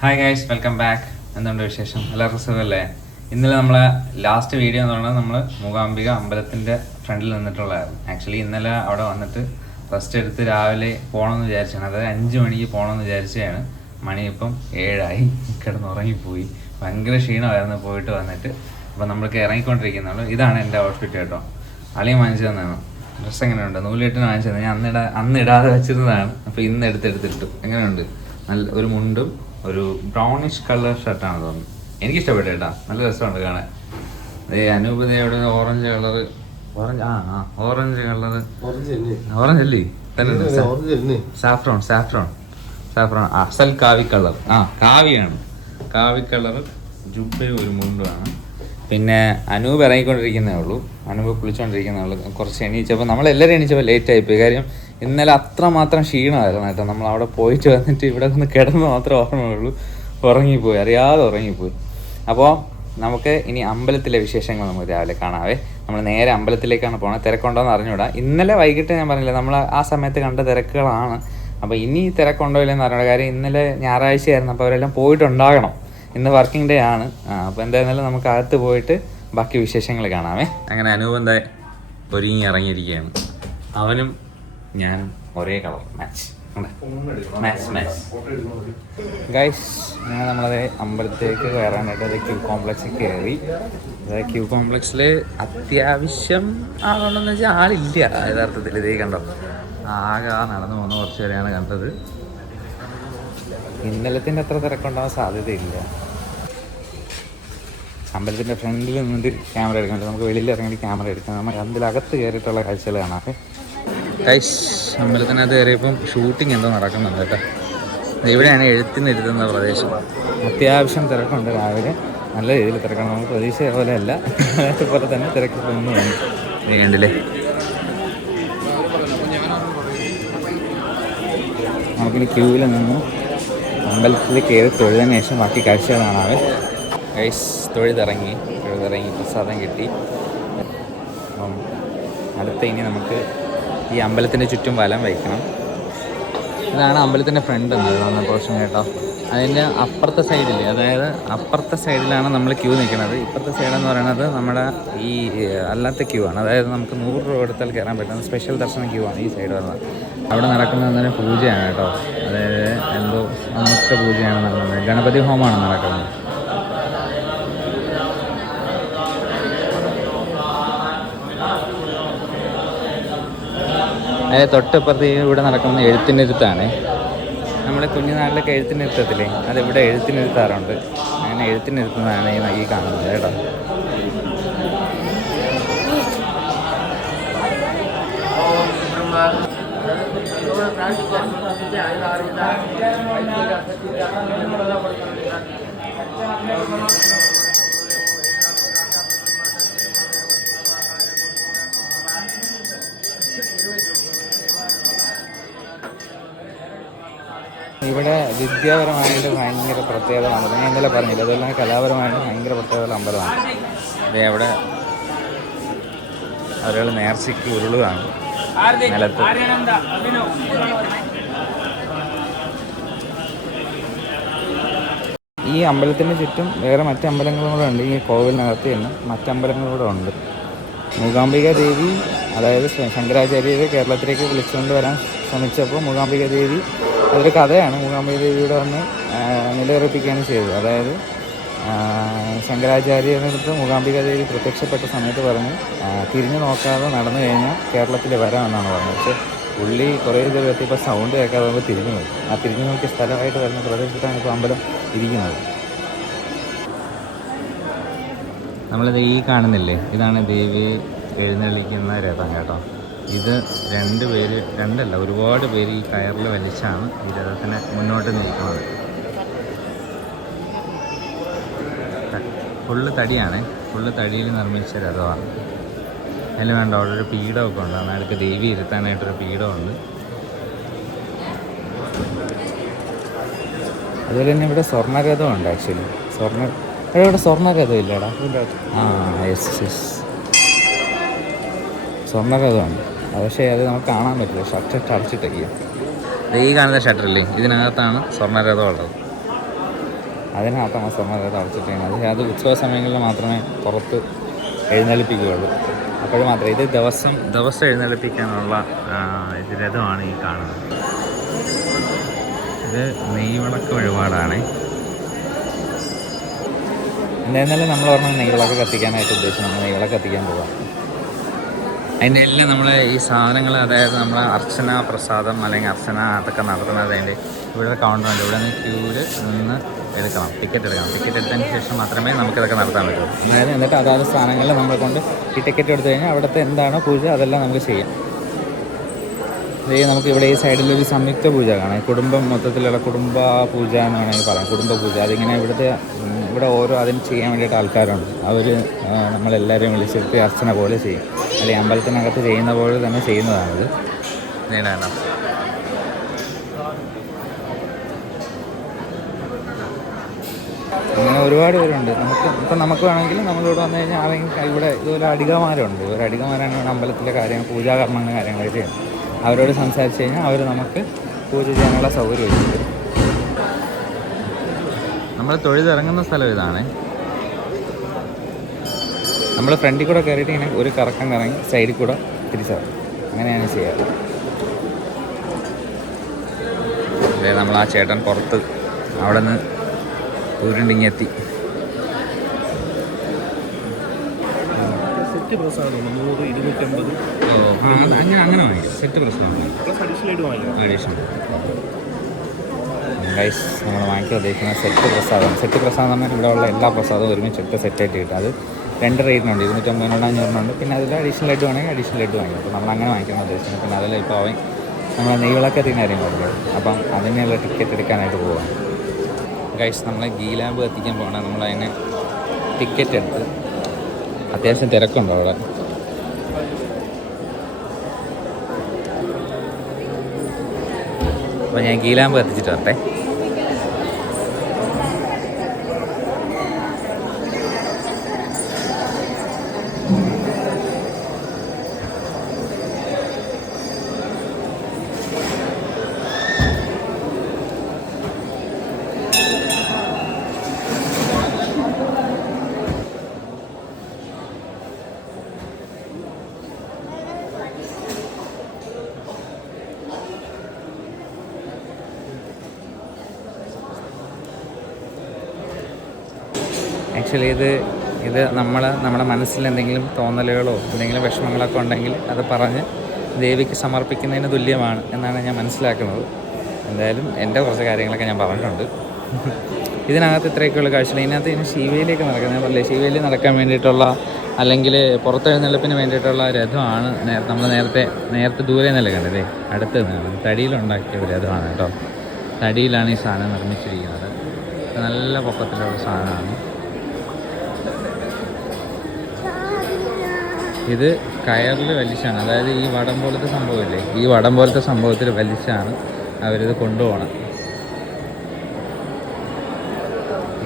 Hi guys, welcome back. എന്തുണ്ട് വിശേഷം? എല്ലാവർക്കും സുഖമല്ലേ? ഇന്നലെ നമ്മളെ ലാസ്റ്റ് വീഡിയോ എന്ന് പറഞ്ഞാൽ നമ്മൾ മൂകാംബിക അമ്പലത്തിൻ്റെ ഫ്രണ്ടിൽ നിന്നിട്ടുള്ളതായിരുന്നു. ആക്ച്വലി ഇന്നലെ അവിടെ വന്നിട്ട് റെസ്റ്റ് എടുത്ത് രാവിലെ പോകണമെന്ന് വിചാരിച്ചാണ്. അതായത് 5 മണിക്ക് പോകണമെന്ന് വിചാരിച്ചതാണ്. മണി ഇപ്പം 7 കിടന്നുറങ്ങിപ്പോയി. ഭയങ്കര ക്ഷീണമായിരുന്നു പോയിട്ട് വന്നിട്ട്. അപ്പം നമ്മൾക്ക് ഇറങ്ങിക്കൊണ്ടിരിക്കുന്നുള്ളൂ. ഇതാണ് എൻ്റെ ഔട്ട്ഫിറ്റ് കേട്ടോ. അളിയൻ വാങ്ങിച്ചു തന്നതാണ്. ഡ്രസ്സ് എങ്ങനെയുണ്ട്? നൂലിട്ടിന് വാങ്ങിച്ചു തന്നെ. ഞാൻ അന്ന് ഇടാതെ വെച്ചിരുന്നതാണ്. അപ്പോൾ ഇന്ന് എടുത്തിട്ടു. എങ്ങനെയുണ്ട്? നല്ല ഒരു മുണ്ടും ഒരു ബ്രൗണിഷ് കളർ ഷർട്ടാണ് തോന്നുന്നത്. എനിക്കിഷ്ടപ്പെട്ടു കേട്ടോ, നല്ല രസമുണ്ട് കാണാൻ. അനൂപതയുടെ orange colour, orange colour, orange അല്ലേ? സാഫ്രോൺ അസൽ കാവി കളർ. കാവിയാണ്. കാവി കളർ ജുബയും ഒരു മുണ്ടുമാണ്. പിന്നെ അനൂപ് ഇറങ്ങിക്കൊണ്ടിരിക്കുന്നേ ഉള്ളൂ. അനൂപ് കുളിച്ചോണ്ടിരിക്കുന്നേ ഉള്ളൂ. കുറച്ച് എണീച്ചപ്പോൾ നമ്മളെല്ലാവരും എണീച്ചപ്പോൾ ലേറ്റ് ആയിപ്പോയി. കാര്യം ഇന്നലെ അത്രമാത്രം ക്ഷീണമായിരുന്നു കേട്ടോ. നമ്മൾ അവിടെ പോയിട്ട് വന്നിട്ട് ഇവിടെ ഒന്ന് കിടന്ന് മാത്രമേ ഓർമ്മയുള്ളൂ. ഉറങ്ങിപ്പോയി, അറിയാതെ ഉറങ്ങിപ്പോയി. അപ്പോൾ നമുക്ക് ഇനി അമ്പലത്തിലെ വിശേഷങ്ങൾ നമുക്ക് രാവിലെ കാണാവേ. നമ്മൾ നേരെ അമ്പലത്തിലേക്കാണ് പോകുന്നത്. തിരക്കുണ്ടോ എന്ന് അറിഞ്ഞൂടാ. ഇന്നലെ വൈകിട്ട് ഞാൻ പറഞ്ഞില്ല, നമ്മൾ ആ സമയത്ത് കണ്ട തിരക്കുകളാണ്. അപ്പോൾ ഇനി തിരക്കുണ്ടോ ഇല്ലെന്ന് അറിഞ്ഞൂടാ. കാര്യം ഇന്നലെ ഞായറാഴ്ചയായിരുന്നു. അപ്പോൾ അവരെല്ലാം പോയിട്ടുണ്ടാകണം. ഇന്ന് വർക്കിംഗ് ഡേ ആണ്. അപ്പോൾ എന്തായിരുന്നാലും നമുക്ക് അകത്ത് പോയിട്ട് ബാക്കി വിശേഷങ്ങൾ കാണാമേ. അങ്ങനെ അനൂപ് എന്താ ഒരുങ്ങി ഇറങ്ങിയിരിക്കുകയാണ്. അവനും ഞാനും ഒരേ കളർ മാച്ച് ഗൈസ്. അങ്ങനെ നമ്മളത് അമ്പലത്തിലേക്ക് കയറാനായിട്ട് അത് ക്യൂ കോംപ്ലക്സിൽ കയറി. അതായത് ക്യൂ കോംപ്ലക്സിൽ അത്യാവശ്യം ആളുണ്ടെന്ന് വെച്ചാൽ ആളില്ല യഥാർത്ഥത്തിൽ. ഇതേ കണ്ടോ, ആകെ നടന്നു പോകുന്ന കുറച്ച് പേരെയാണ് കണ്ടത്. ഇന്നലത്തിൻ്റെ അത്ര തിരക്കുണ്ടാവാൻ സാധ്യതയില്ല. അമ്പലത്തിൻ്റെ ഫ്രണ്ടിൽ നിന്നിട്ട് ക്യാമറ എടുക്കാൻ, നമുക്ക് വെളിയിൽ ഇറങ്ങിയിട്ട് ക്യാമറ എടുക്കാം. നമുക്ക് അതിലകത്ത് കയറിയിട്ടുള്ള കാഴ്ചകൾ കാണാം. ഗൈസ്, അമ്പലത്തിനകത്ത് കയറിയപ്പം ഷൂട്ടിംഗ് എന്തോ നടക്കുന്നുണ്ട് കേട്ടോ. ഇവിടെയാണ് എഴുത്തിനിരുത്തുന്ന പ്രദേശം. അത്യാവശ്യം തിരക്കുണ്ട് രാവിലെ, നല്ല രീതിയിൽ തിരക്കാണ്. നമുക്ക് പ്രതീക്ഷ പോലെ അല്ല, അതേപോലെ തന്നെ തിരക്കൊന്നും വേണം. നീ കണ്ടില്ലേ? നമുക്കിനി ക്യൂവിൽ നിന്ന് അമ്പലത്തിൽ കയറി തൊഴുതിന് ശേഷം ബാക്കി കാഴ്ചകൾ കാണാവേ. ഗൈസ്, തൊഴുതിറങ്ങി പ്രസാദം കിട്ടി. അപ്പം അടുത്ത ഇനി നമുക്ക് ഈ അമ്പലത്തിൻ്റെ ചുറ്റും വലം വയ്ക്കണം. ഇതാണ് അമ്പലത്തിൻ്റെ ഫ്രണ്ട് എന്നത് പോർഷൻ കേട്ടോ. അതിൻ്റെ അപ്പുറത്തെ സൈഡിൽ, അതായത് അപ്പുറത്തെ സൈഡിലാണ് നമ്മൾ ക്യൂ നിൽക്കുന്നത്. ഇപ്പുറത്തെ സൈഡെന്ന് പറയുന്നത് നമ്മുടെ ഈ അല്ലാത്ത ക്യൂ ആണ്. അതായത് നമുക്ക് 100 രൂപ എടുത്താൽ കയറാൻ പറ്റുന്ന സ്പെഷ്യൽ ദർശനം ക്യൂ ആണ് ഈ സൈഡ് വരുന്നത്. അവിടെ നടക്കുന്നത് പൂജയാണ് കേട്ടോ. അതായത് എന്തോ സംയുക്ത പൂജയാണ് നടക്കുന്നത്. ഗണപതി ഹോമമാണ് നടക്കുന്നത്. അതായത് തൊട്ടിപ്പുറത്ത് ഇവിടെ നടക്കുന്ന എഴുത്തിനിരുത്താണ്. നമ്മുടെ കുഞ്ഞുനാട്ടിലൊക്കെ എഴുത്തിനിരുത്തത്തില്ലേ, അതിവിടെ എഴുത്തിനിരുത്താറുണ്ട്. അങ്ങനെ എഴുത്തിനിരുത്തുന്നതാണ് ഈ കാണുന്നത് കേട്ടോ. ഇവിടെ വിദ്യാപരമായിട്ട് ഭയങ്കര പ്രത്യേകതയാണ്. ഞാൻ ഇന്നലെ പറഞ്ഞില്ല, അതെല്ലാം കലാപരമായിട്ട് ഭയങ്കര പ്രത്യേകത അമ്പലമാണ്. അതെ, അവിടെ ഒരാൾ നേർച്ചയ്ക്ക് ഉരുളുകയാണ് നിലത്ത്. ഈ അമ്പലത്തിന് ചുറ്റും വേറെ മറ്റമ്പലങ്ങളും കൂടെ ഉണ്ട്. ഈ കോവിലിനകത്ത് തന്നെ മറ്റമ്പലങ്ങളും കൂടെ ഉണ്ട്. മൂകാംബിക ദേവി, അതായത് ശങ്കരാചാര്യരെ കേരളത്തിലേക്ക് വിളിച്ചുകൊണ്ട് വരാൻ ശ്രമിച്ചപ്പോൾ മൂകാംബിക ദേവി, അതൊരു കഥയാണ്, മൂകാംബിക ദേവിയുടെ വന്ന് നിലയുറപ്പിക്കുകയാണ് ചെയ്തത്. അതായത് ശങ്കരാചാര്യനടുത്ത് മൂകാംബിക ദേവി പ്രത്യക്ഷപ്പെട്ട സമയത്ത് പറഞ്ഞ് തിരിഞ്ഞു നോക്കാതെ നടന്നു കഴിഞ്ഞാൽ കേരളത്തിൽ വരാമെന്നാണ് പറഞ്ഞത്. പക്ഷേ പുള്ളി കുറേ ദൂരം എത്തിയപ്പോൾ സൗണ്ട് കേൾക്കാതെ നമുക്ക് തിരിഞ്ഞു നോക്കി. ആ തിരിഞ്ഞു നോക്കിയ സ്ഥലമായിട്ട് വരുന്ന പ്രദേശത്താണ് ഇപ്പോൾ അമ്പലം ഇരിക്കുന്നത്. നമ്മളിത് ഈ കാണുന്നില്ലേ, ഇതാണ് ദേവി എഴുന്നള്ളിക്കുന്ന രഥം കേട്ടോ. ഇത് ഒരുപാട് പേര് ഈ കയറിൽ വലിച്ചാണ് ഈ രഥത്തിനെ മുന്നോട്ട് നിൽക്കുന്നത്. ഫുള്ള് തടിയാണ്, ഫുള്ള് തടിയിൽ നിർമ്മിച്ച രഥമാണ്. അതിൽ വേണ്ട അവിടെ ഒരു പീഠമൊക്കെ ഉണ്ട്. അതിനടുത്ത് ദേവി ഇരുത്താനായിട്ടൊരു പീഠമുണ്ട്. അതുപോലെ തന്നെ ഇവിടെ സ്വർണ്ണരഥമുണ്ട്. ആക്ച്വലി ഇവിടെ സ്വർണ്ണരഥം ഇല്ലടാ. യെസ് സ്വർണ്ണരഥമുണ്ട്. പക്ഷേ അത് നമുക്ക് കാണാൻ പറ്റില്ല, ഷട്ടർ അടച്ചിട്ടൊക്കെയാണ്. ഈ കാണുന്ന ഷട്ടറില്ലേ, ഇതിനകത്താണ് സ്വർണ്ണരഥം ഉള്ളത്. അതിനകത്താണ് സ്വർണ്ണ തറച്ചിട്ടിരിക്കുന്നത്. അത് ഉത്സവ സമയങ്ങളിൽ മാത്രമേ പുറത്ത് എഴുന്നള്ളിപ്പിക്കുകയുള്ളൂ. അപ്പോൾ മാത്രമേ ഇത് ദിവസം എഴുന്നള്ളിപ്പിക്കാനുള്ള ഇത് രഥമാണ് ഈ കാണുന്നത്. ഇത് നെയ്വിളക്ക് വഴിപാടാണ്. എന്തായിരുന്നാലും നമ്മൾ പറഞ്ഞാൽ നെയ്വിളക്ക് കത്തിക്കാനായിട്ട് ഉദ്ദേശിച്ച് നമ്മൾ നെയ്വിളക്ക് കത്തിക്കാൻ പോകാം. അതിൻ്റെ എല്ലാം നമ്മൾ ഈ സാധനങ്ങൾ, അതായത് നമ്മൾ അർച്ചന പ്രസാദം അല്ലെങ്കിൽ അർച്ചന അതൊക്കെ നടത്തുന്നത് അതിൻ്റെ ഇവിടെ കൗണ്ടറുണ്ട്. ഇവിടെ നിന്ന് ക്യൂവിൽ നിന്ന് എടുക്കണം, ടിക്കറ്റ് എടുക്കണം. ടിക്കറ്റ് എടുത്തതിന് ശേഷം മാത്രമേ നമുക്കിതൊക്കെ നടത്താൻ പറ്റുള്ളൂ. അതായത് എന്നിട്ട് അതാത് സ്ഥാനങ്ങളിൽ നമ്മളെ കൊണ്ട് ഈ ടിക്കറ്റ് എടുത്തു കഴിഞ്ഞാൽ അവിടുത്തെ എന്താണോ പൂജ അതെല്ലാം നമുക്ക് ചെയ്യാം. നമുക്ക് ഇവിടെ ഈ സൈഡിലൊരു സംയുക്ത പൂജ കാണാം. കുടുംബം മൊത്തത്തിലുള്ള കുടുംബ പൂജ എന്ന് വേണമെങ്കിൽ പറയാം. കുടുംബ പൂജ അതിങ്ങനെ ഇവിടെ ഓരോ അതിന് ചെയ്യാൻ വേണ്ടിയിട്ട് ആൾക്കാരുണ്ട്. അവർ നമ്മളെല്ലാവരെയും വിളിച്ചിട്ട് അർച്ചന പോലെ ചെയ്യും. അല്ലെങ്കിൽ അമ്പലത്തിനകത്ത് ചെയ്യുന്ന പോലെ തന്നെ ചെയ്യുന്നതാണിത്. നേടാനോ അങ്ങനെ ഒരുപാട് പേരുണ്ട്. നമുക്ക് വേണമെങ്കിൽ നമ്മളിവിടെ വന്നു കഴിഞ്ഞാൽ ആരെങ്കിലും ഇവിടെ ഇതുപോലെ അടികമാരുണ്ട്. ഒരു അടികമാരാണ് അമ്പലത്തിലെ കാര്യങ്ങൾ, പൂജാകർമ്മങ്ങളുടെ കാര്യങ്ങളൊക്കെ ചെയ്യുന്നത്. അവരോട് സംസാരിച്ച് കഴിഞ്ഞാൽ അവർ നമുക്ക് പൂജ ചെയ്യാനുള്ള സൗകര്യം ഉണ്ട്. നമ്മൾ തൊഴുതിറങ്ങുന്ന സ്ഥലം ഇതാണ്. നമ്മൾ ഫ്രണ്ടിൽ കൂടെ കയറിയിട്ട് ഇങ്ങനെ ഒരു കറക്കം കറങ്ങി സൈഡിൽ കൂടെ തിരിച്ചറിയും. അങ്ങനെയാണ് ചെയ്യാറ്. അതെ, നമ്മൾ ആ ചേട്ടൻ പുറത്ത് അവിടെ നിന്ന് ഉരുണ്ടിങ്ങെത്തി. അങ്ങനെ വാങ്ങിക്കും. സെറ്റ് പ്രശ്നമാണ് അഡീഷണൽ. ഗൈസ്, നമ്മൾ വാങ്ങിക്കാൻ ഉദ്ദേശിക്കുന്നത് സെറ്റ് പ്രസാദം. സെറ്റ് പ്രസാദം എന്ന് പറഞ്ഞാൽ ഇവിടെ ഉള്ള എല്ലാ പ്രസാദവും ഒരുമിച്ച് സെറ്റായിട്ട് കിട്ടും. അത് 2 റേറ്റിനുണ്ട്, 250 500 പിന്നെ അതിൽ അഡീഷണൽ ലഡ്ഡു വേണമെങ്കിൽ അഡീഷണൽ ലഡ്ഡു വാങ്ങിക്കും. അപ്പോൾ നമ്മൾ അങ്ങനെ വാങ്ങിക്കാൻ ഉദ്ദേശിക്കുന്നത്. പിന്നെ അതിൽ ഇപ്പോൾ അവൻ നമ്മളെ നെയ്വിളക്ക് എത്തിക്കുന്ന കാര്യം പറഞ്ഞു. അപ്പം അതിനുള്ള ടിക്കറ്റ് എടുക്കാനായിട്ട് പോവാം. ഗൈസ്, നമ്മളെ ഗീലാമ്പ് കത്തിക്കാൻ പോകണം. നമ്മളതിന് ടിക്കറ്റ് എടുത്ത് അത്യാവശ്യം തിരക്കുണ്ടോ അവിടെ. അപ്പോൾ ഞാൻ ഗീലാമ്പ് കത്തിച്ചിട്ട് വരട്ടെ. ആക്ച്വലി ഇത് നമ്മുടെ മനസ്സിൽ എന്തെങ്കിലും തോന്നലുകളോ എന്തെങ്കിലും വിഷമങ്ങളൊക്കെ ഉണ്ടെങ്കിൽ അത് പറഞ്ഞ് ദേവിക്ക് സമർപ്പിക്കുന്നതിന് തുല്യമാണ് എന്നാണ് ഞാൻ മനസ്സിലാക്കുന്നത്. എന്തായാലും എൻ്റെ കുറച്ച് കാര്യങ്ങളൊക്കെ ഞാൻ പറഞ്ഞിട്ടുണ്ട്. ഇതിനകത്ത് ഇത്രയൊക്കെയുള്ള കാഴ്ചകൾ. ഇതിനകത്ത് ഇനി ശിവയിലേക്ക് നടക്കുന്നത് ഞാൻ പറഞ്ഞില്ലേ, ശിവയിൽ നടക്കാൻ വേണ്ടിയിട്ടുള്ള അല്ലെങ്കിൽ പുറത്തെഴുന്നള്ളിപ്പിന് വേണ്ടിയിട്ടുള്ള രഥമാണ്. നമ്മൾ നേരത്തെ ദൂരെ നിന്നല്ലേ കണ്ടതേ, അടുത്ത് നിന്നാണ് തടിയിലുണ്ടാക്കിയ ഒരു രഥമാണ് കേട്ടോ. തടിയിലാണ് ഈ സാധനം നിർമ്മിച്ചിരിക്കുന്നത്. നല്ല പൊക്കത്തിലുള്ള സാധനമാണ് ഇത്. കയറിൽ വലിച്ചാണ്, അതായത് ഈ വടം പോലത്തെ സംഭവമില്ലേ, ഈ വടം പോലത്തെ സംഭവത്തിൽ വലിച്ചാണ് അവരിത് കൊണ്ടുപോകണം.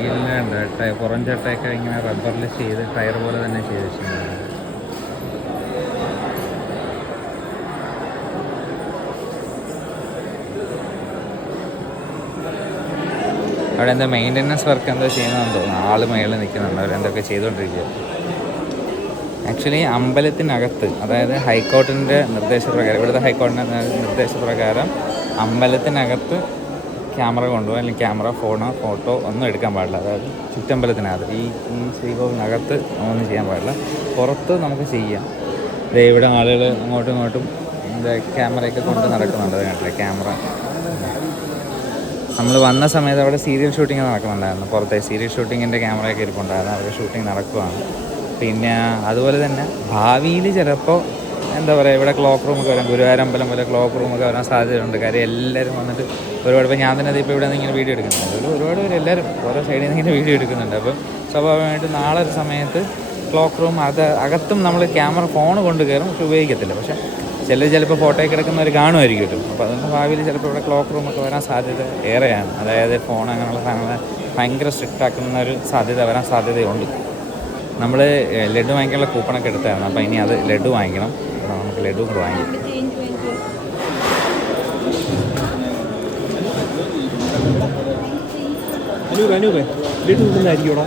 ഇതിലുണ്ട് പുറം ചട്ടയൊക്കെ ഇങ്ങനെ റബ്ബറിൽ ചെയ്ത് ടയർ പോലെ തന്നെ ചെയ്ത് വെച്ചിട്ടുണ്ട്. അവിടെ എന്താ മെയിൻ്റനൻസ് വർക്ക് എന്തോ ചെയ്യുന്നതെന്ന് തോന്നുന്നു. ആൾ മേളിൽ നിൽക്കുന്നുണ്ട്, അവരെന്തൊക്കെ ചെയ്തുകൊണ്ടിരിക്കുക. ആക്ച്വലി അമ്പലത്തിനകത്ത്, അതായത് ഹൈക്കോടതിൻ്റെ നിർദ്ദേശപ്രകാരം, ഇവിടുത്തെ ഹൈക്കോടതിൻ്റെ നിർദ്ദേശപ്രകാരം അമ്പലത്തിനകത്ത് ക്യാമറ കൊണ്ടുപോകാൻ അല്ലെങ്കിൽ ക്യാമറ ഫോട്ടോ ഒന്നും എടുക്കാൻ പാടില്ല. അതായത് ചുറ്റമ്പലത്തിനകത്ത് ഈ ശ്രീകോവിലിനകത്ത് ഒന്നും ചെയ്യാൻ പാടില്ല. പുറത്ത് നമുക്ക് ചെയ്യാം. ഇവിടെ ആളുകൾ അങ്ങോട്ടും ഇങ്ങോട്ടും ക്യാമറയൊക്കെ കൊണ്ട് നടക്കുന്നുണ്ട്. കണ്ടില്ലേ ക്യാമറ. നമ്മൾ വന്ന സമയത്ത് അവിടെ സീരിയൽ ഷൂട്ടിങ് നടക്കുന്നുണ്ടായിരുന്നു. പുറത്തെ സീരിയൽ ഷൂട്ടിങ്ങിൻ്റെ ക്യാമറയൊക്കെ ഇരിപ്പുണ്ടായിരുന്നു. അവരുടെ ഷൂട്ടിങ് നടക്കുവാണ്. പിന്നെ അതുപോലെ തന്നെ ഭാവിയിൽ ചിലപ്പോൾ എന്താ പറയുക, ഇവിടെ ക്ലോക്ക് റൂമൊക്കെ വരാം. ഗുരുവായൂരമ്പലം പോലെ ക്ലോക്ക് റൂമൊക്കെ വരാൻ സാധ്യതയുണ്ട്. കാര്യം എല്ലാവരും വന്നിട്ട് ഒരുപാട്, ഇപ്പോൾ ഞാൻ തന്നെ ഇപ്പോൾ ഇവിടെ നിന്ന് ഇങ്ങനെ വീഡിയോ എടുക്കുന്നുണ്ട്. ഒരുപാട് പേര് എല്ലാവരും ഓരോ സൈഡിൽ നിന്ന് ഇങ്ങനെ വീഡിയോ എടുക്കുന്നുണ്ട്. അപ്പം സ്വാഭാവികമായിട്ടും നാളെ ഒരു സമയത്ത് ക്ലോക്ക് റൂം അകത്തും നമ്മൾ ക്യാമറ ഫോൺ കൊണ്ട് കയറും, പക്ഷെ ഉപയോഗിക്കത്തില്ല. പക്ഷേ ചിലപ്പോൾ ഫോട്ടോയൊക്കെ എടുക്കുന്നവർ കാണുമായിരിക്കും. അപ്പോൾ അതുകൊണ്ട് ഭാവിയിൽ ചിലപ്പോൾ ഇവിടെ ക്ലോക്ക് റൂമൊക്കെ വരാൻ സാധ്യത ഏറെയാണ്. അതായത് ഫോൺ അങ്ങനെയുള്ള സാധനങ്ങൾ ഭയങ്കര സ്ട്രിക്റ്റ് ആക്കുന്ന ഒരു സാധ്യത വരാൻ സാധ്യതയുണ്ട്. നമ്മൾ ലഡ്ഡു വാങ്ങിക്കാനുള്ള കൂപ്പണൊക്കെ എടുത്തായിരുന്നു. അപ്പോൾ ഇനി അത് ലഡ്ഡു വാങ്ങിക്കണം. നമുക്ക് ലഡ്ഡു കൂടെ വാങ്ങിക്കും. അനൂപേ ലഡു തിന്നായിരിക്കോടാ.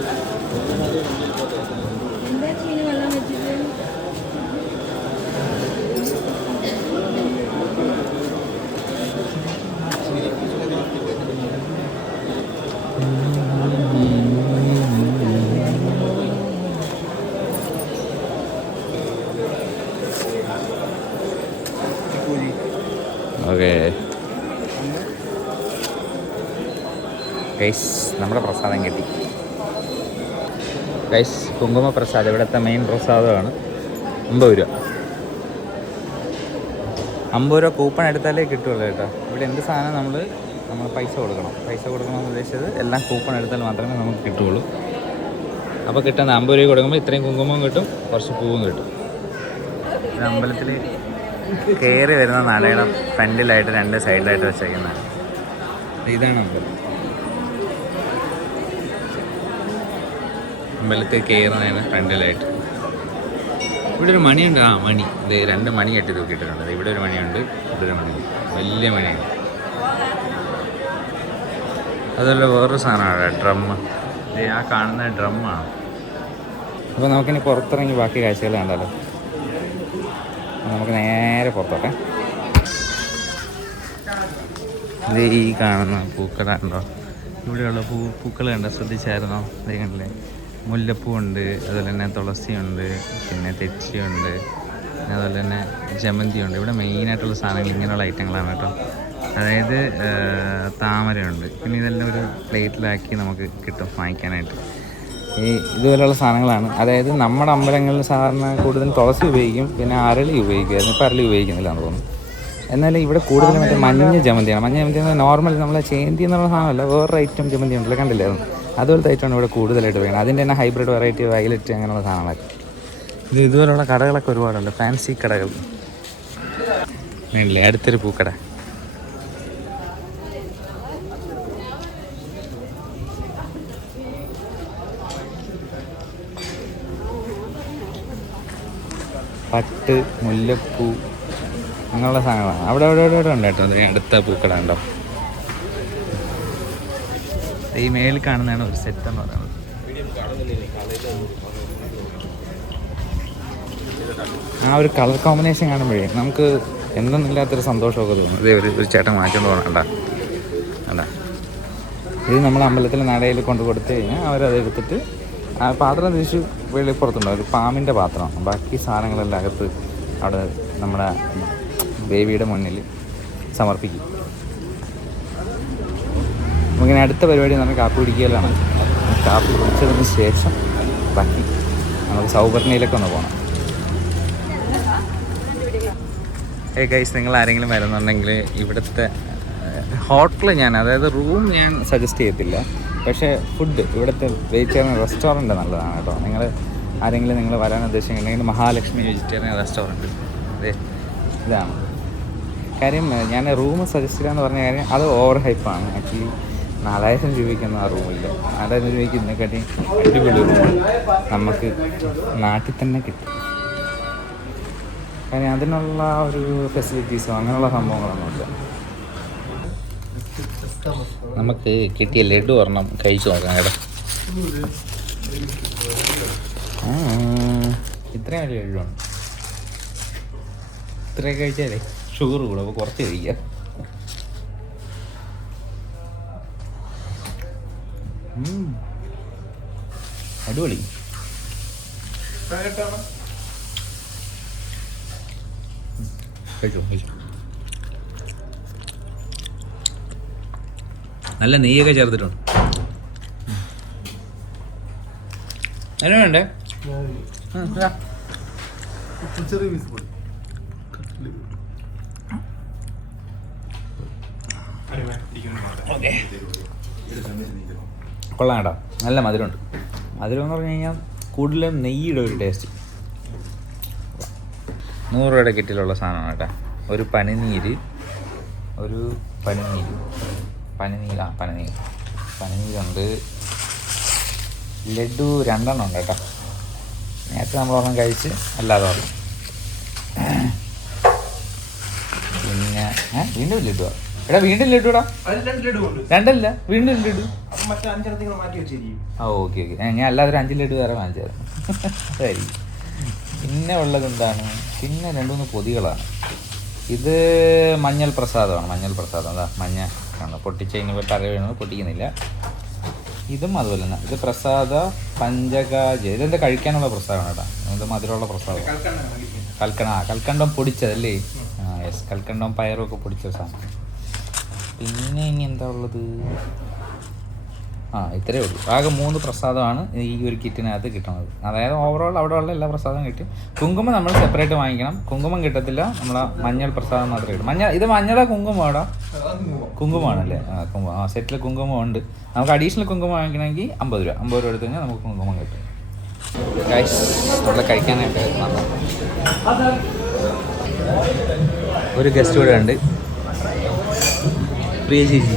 ഓക്കെ ഗൈസ്, നമ്മുടെ പ്രസാദം കിട്ടി ഗൈസ്. കുങ്കുമ പ്രസാദം ഇവിടുത്തെ മെയിൻ പ്രസാദമാണ്. 50 രൂപ. 50 രൂപ കൂപ്പൺ എടുത്താലേ കിട്ടുള്ളൂ കേട്ടോ. ഇവിടെ എന്ത് സാധനം നമ്മൾ പൈസ കൊടുക്കണമെന്ന് ഉദ്ദേശിച്ചത് എല്ലാം കൂപ്പൺ എടുത്താൽ മാത്രമേ നമുക്ക് കിട്ടുകയുള്ളൂ. അപ്പോൾ കിട്ടുന്ന 50 രൂപ കൊടുക്കുമ്പോൾ ഇത്രയും കുങ്കുമം കിട്ടും, കുറച്ച് പൂവും കിട്ടും. അമ്പലത്തിൽ കയറി വരുന്ന നടയുടെ ഫ്രണ്ടിലായിട്ട് 2 സൈഡിലായിട്ട് വെച്ചേക്കുന്നതാണ്. ഇതാണ് അമ്പലത്തിൽ കയറുന്നതിന് ഫ്രണ്ടിലായിട്ട്. ഇവിടെ ഒരു മണിയുണ്ട്. മണി ഇത് 2 മണി കെട്ടി തൂക്കിയിട്ടുണ്ട്. ഇവിടെ ഒരു മണിയുണ്ട്, ഇവിടെ ഒരു മണി, വലിയ മണിയാണ്. അതുപോലെ വേറൊരു സാധനമാണ് ഡ്രമ്മ്. ഇത് ആ കാണുന്ന ഡ്രമ്മാണ്. അപ്പോൾ നമുക്കിനി പുറത്തിറങ്ങി ബാക്കി കാഴ്ചകൾ കണ്ടാലോ. നമുക്ക് നേരെ പുറത്തോട്ടെ. ഇത് ഈ കാണുന്ന പൂക്കട ഉണ്ടോ? ഇവിടെയുള്ള പൂക്കൾ കണ്ടോ? ശ്രദ്ധിച്ചായിരുന്നോ? ഇത് കണ്ടില്ലേ? മുല്ലപ്പൂ ഉണ്ട്, അതുപോലെ തന്നെ തുളസിയുണ്ട്, പിന്നെ തെച്ചിയുണ്ട്, പിന്നെ അതുപോലെ തന്നെ ജമന്തിയുണ്ട്. ഇവിടെ മെയിനായിട്ടുള്ള സാധനങ്ങൾ ഇങ്ങനെയുള്ള ഐറ്റങ്ങളാണ് കേട്ടോ. അതായത് താമരയുണ്ട്. പിന്നെ ഇതെല്ലാം ഒരു പ്ലേറ്റിലാക്കി നമുക്ക് കിട്ടും വാങ്ങിക്കാനായിട്ട്. ഇതുപോലെയുള്ള സാധനങ്ങളാണ്. അതായത് നമ്മുടെ അമ്പലങ്ങളിൽ സാധാരണ കൂടുതൽ തുളസി ഉപയോഗിക്കും, പിന്നെ അരളി ഉപയോഗിക്കുമായിരുന്നു. ഇപ്പോൾ അരളി ഉപയോഗിക്കുന്നില്ല എന്ന് തോന്നുന്നു. എന്നാൽ ഇവിടെ കൂടുതലും മറ്റേ മഞ്ഞ ജമന്തിയാണ്. മഞ്ഞ ജമന്തി എന്ന് നോർമൽ നമ്മളെ ചേന്തി എന്നുള്ള സാധനമല്ല, വേറൊരു ഐറ്റം ജമന്തി ഉണ്ടല്ലോ, കണ്ടില്ലായിരുന്നു? അതുപോലത്തെ ഐറ്റമാണ് ഇവിടെ കൂടുതലായിട്ട് ഉപയോഗിക്കുന്നത്. അതിൻ്റെ തന്നെ ഹൈബ്രിഡ് വെറൈറ്റി വയലറ്റ് അങ്ങനെയുള്ള സാധനങ്ങളൊക്കെ. ഇതുപോലുള്ള കടകളൊക്കെ ഒരുപാടുണ്ട്, ഫാൻസി കടകൾ. ഇല്ലേ അടുത്തൊരു പൂക്കട. പട്ട്, മുല്ലപ്പൂ അങ്ങനെയുള്ള സാധനങ്ങളാണ് അവിടെ ഉണ്ട് കേട്ടോ. അടുത്ത പൂക്കട ഉണ്ടോ? ഈ മേളിൽ കാണുന്നതാണ് ഒരു സെറ്റ് എന്ന് പറയുന്നത്. ആ ഒരു കളർ കോമ്പിനേഷൻ കാണുമ്പോഴേ നമുക്ക് എന്തെന്നില്ലാത്തൊരു സന്തോഷമൊക്കെ തോന്നും. ഇതേ ഒരു ചേട്ടൻ മാറ്റിക്കൊണ്ട് പോകണം. അല്ല ഇത് നമ്മൾ അമ്പലത്തിൽ നടയിൽ കൊണ്ട് കൊടുത്തു കഴിഞ്ഞാൽ അവരത് എടുത്തിട്ട് ആ പാത്രം തിരിച്ച് വെളിപ്പുറത്തുണ്ടാവും. ഒരു പാമ്പിൻ്റെ പാത്രമാണ്. ബാക്കി സാധനങ്ങളെല്ലാം അകത്ത് അവിടെ നമ്മുടെ ദേവിയുടെ മുന്നിൽ സമർപ്പിക്കും. നമുക്കിങ്ങനെ അടുത്ത പരിപാടി എന്ന് പറഞ്ഞാൽ കാപ്പി കുടിക്കലാണ്. കാപ്പി കുടിച്ചതിന് ശേഷം ബാക്കി നമുക്ക് സൗപർണിയിലൊക്കെ ഒന്ന് പോകണം. ഗൈസ്, നിങ്ങൾ ആരെങ്കിലും വരുന്നുണ്ടെങ്കിൽ ഇവിടുത്തെ ഹോട്ടൽ അതായത് റൂം ഞാൻ സജസ്റ്റ് ചെയ്യത്തില്ല. പക്ഷേ ഫുഡ് ഇവിടുത്തെ വെജിറ്റേറിയൻ റെസ്റ്റോറൻറ്റ് നല്ലതാണ് കേട്ടോ. നിങ്ങൾ വരാൻ ഉദ്ദേശിക്കുന്നുണ്ടെങ്കിൽ മഹാലക്ഷ്മി വെജിറ്റേറിയൻ റെസ്റ്റോറൻറ്റ് ഇതാണ് കാര്യം. ഞാൻ റൂം സജസ്റ്റ് ചെയ്യാന്ന് പറഞ്ഞ കാര്യം അത് ഓവർ ഹൈപ്പാണ്. ആക്ച്വലി 4000 രൂപയ്ക്കൊന്നും ആ റൂമില്ല. 4000 രൂപയ്ക്ക് ഇതിനെക്കാട്ടി അടിപൊളി റൂം നമുക്ക് നാട്ടിൽ തന്നെ കിട്ടും. കാര്യം അതിനുള്ള ഒരു ഫെസിലിറ്റീസോ അങ്ങനെയുള്ള സംഭവങ്ങളൊന്നുമില്ല. നമുക്ക് കിട്ടിയ ലഡു ഒരെണ്ണം കഴിച്ചു നോക്കാം കേട്ടോ. ഇത്രയും വലിയ ലഡുവാണ്. ഇത്രയൊക്കെ കഴിച്ചാലേ ഷുഗർ കൂടെ, അപ്പോൾ കുറച്ച് കഴിക്കാം. അടിപൊളി. നല്ല നെയ്യൊക്കെ ചേർത്തിട്ടുണ്ട്. അതിന് വേണ്ടേ? കൊള്ളാം കേട്ടോ. നല്ല മധുരമുണ്ട്. മധുരം എന്ന് പറഞ്ഞു കഴിഞ്ഞാൽ കൂടുതലും നെയ്യുടെ ഒരു ടേസ്റ്റ്. 100 രൂപയുടെ കിറ്റിലുള്ള സാധനമാണ് കേട്ടോ. ഒരു പനിനീരുണ്ട്. ലഡു 2 എണ്ണം ഉണ്ട് കേട്ടോ. നേരത്തെ നമ്മൾ ഒരെണ്ണം കഴിച്ച് അല്ലാതെ ഒരെണ്ണം. പിന്നെ വീണ്ടും ലഡുവാണ്. എടാ വീണ്ടും ലഡുടാ. രണ്ടല്ല വീണ്ടും ലഡു. ആ ഓക്കെ ഓക്കെ. ഞാൻ അല്ലാതെ ഒരു 5 ലഡു വേറെ വാങ്ങിച്ചായിരുന്നു. അതായിരിക്കും. പിന്നെ ഉള്ളത് എന്താണ്? പിന്നെ 2-3 പൊതികളാണ്. ഇത് മഞ്ഞൾ പ്രസാദമാണ്. മഞ്ഞൾ പ്രസാദം അതാ മഞ്ഞ ആണ്. പൊട്ടിച്ച് കഴിഞ്ഞപ്പോൾ പറയുന്നത് പൊട്ടിക്കുന്നില്ല. ഇതും അതുപോലെ തന്നെ. ഇത് പ്രസാദ പഞ്ചകാജ്. ഇതെന്താ കഴിക്കാനുള്ള പ്രസാദമാണ് കേട്ടോ. ഇത് മധുരമുള്ള പ്രസാദം. കൽക്കണ്ടം പൊടിച്ചതല്ലേ? ആ യെസ്, കൽക്കണ്ടം പയറും ഒക്കെ പൊടിച്ച സാധനം. പിന്നെ ഇനി എന്താ ഉള്ളത്? ഇത്രയേ ഉള്ളൂ. ആകെ 3 പ്രസാദമാണ് ഈ ഒരു കിറ്റിനകത്ത് കിട്ടുന്നത്. അതായത് ഓവറോൾ അവിടെ ഉള്ള എല്ലാ പ്രസാദവും കിട്ടും. കുങ്കുമം നമ്മൾ സെപ്പറേറ്റ് വാങ്ങിക്കണം. കുങ്കുമം കിട്ടത്തില്ല, നമ്മളെ മഞ്ഞൾ പ്രസാദം മാത്രമേ കിട്ടും. ഇത് മഞ്ഞളോ കുങ്കുമം അവിടെ കുങ്കുമമാണല്ലേ? കുങ്കുമം. സെറ്റിൽ കുങ്കുമം ഉണ്ട്. നമുക്ക് അഡീഷണൽ കുങ്കുമം വാങ്ങിക്കണമെങ്കിൽ 50 രൂപ. 50 രൂപ എടുത്ത് കഴിഞ്ഞാൽ നമുക്ക് കുങ്കുമം കിട്ടും. ഗൈസ് നമ്മളെ കഴിക്കാനായിട്ട് ഒരു ഗസ്റ്റ് കൂടെ ഉണ്ട്. പ്രിയ ചേച്ചി.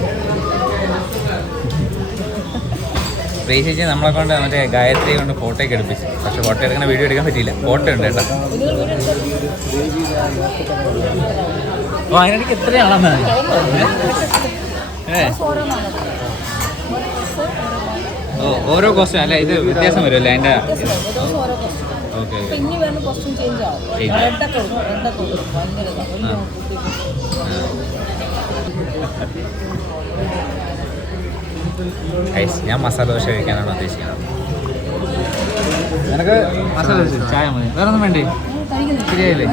പ്രിയ ചേച്ചി നമ്മളെ കൊണ്ട് മറ്റേ ഗായത്രി കൊണ്ട് ഫോട്ടോ ഒക്കെ എടുപ്പിച്ചു. പക്ഷെ ഫോട്ടോ എടുക്കുന്ന വീഡിയോ എടുക്കാൻ പറ്റിയില്ല. ഫോട്ടോ ഉണ്ട് കേട്ടോ. ഓ അതിനിടയ്ക്ക് എത്രയാണെന്ന് ഓരോ ക്വസ്റ്റ്യൻ അല്ല, ഇത് വ്യത്യാസം വരുമല്ലേ അതിൻ്റെ? ഓക്കെ ഞാൻ മസാല ദോശ കഴിക്കാനാണ് ഉദ്ദേശിക്കുന്നത്. നിനക്ക് മസാല ദോശ ചായ മതി, വേറെ ഒന്നും വേണ്ടേ? ശരിയായില്ലേ?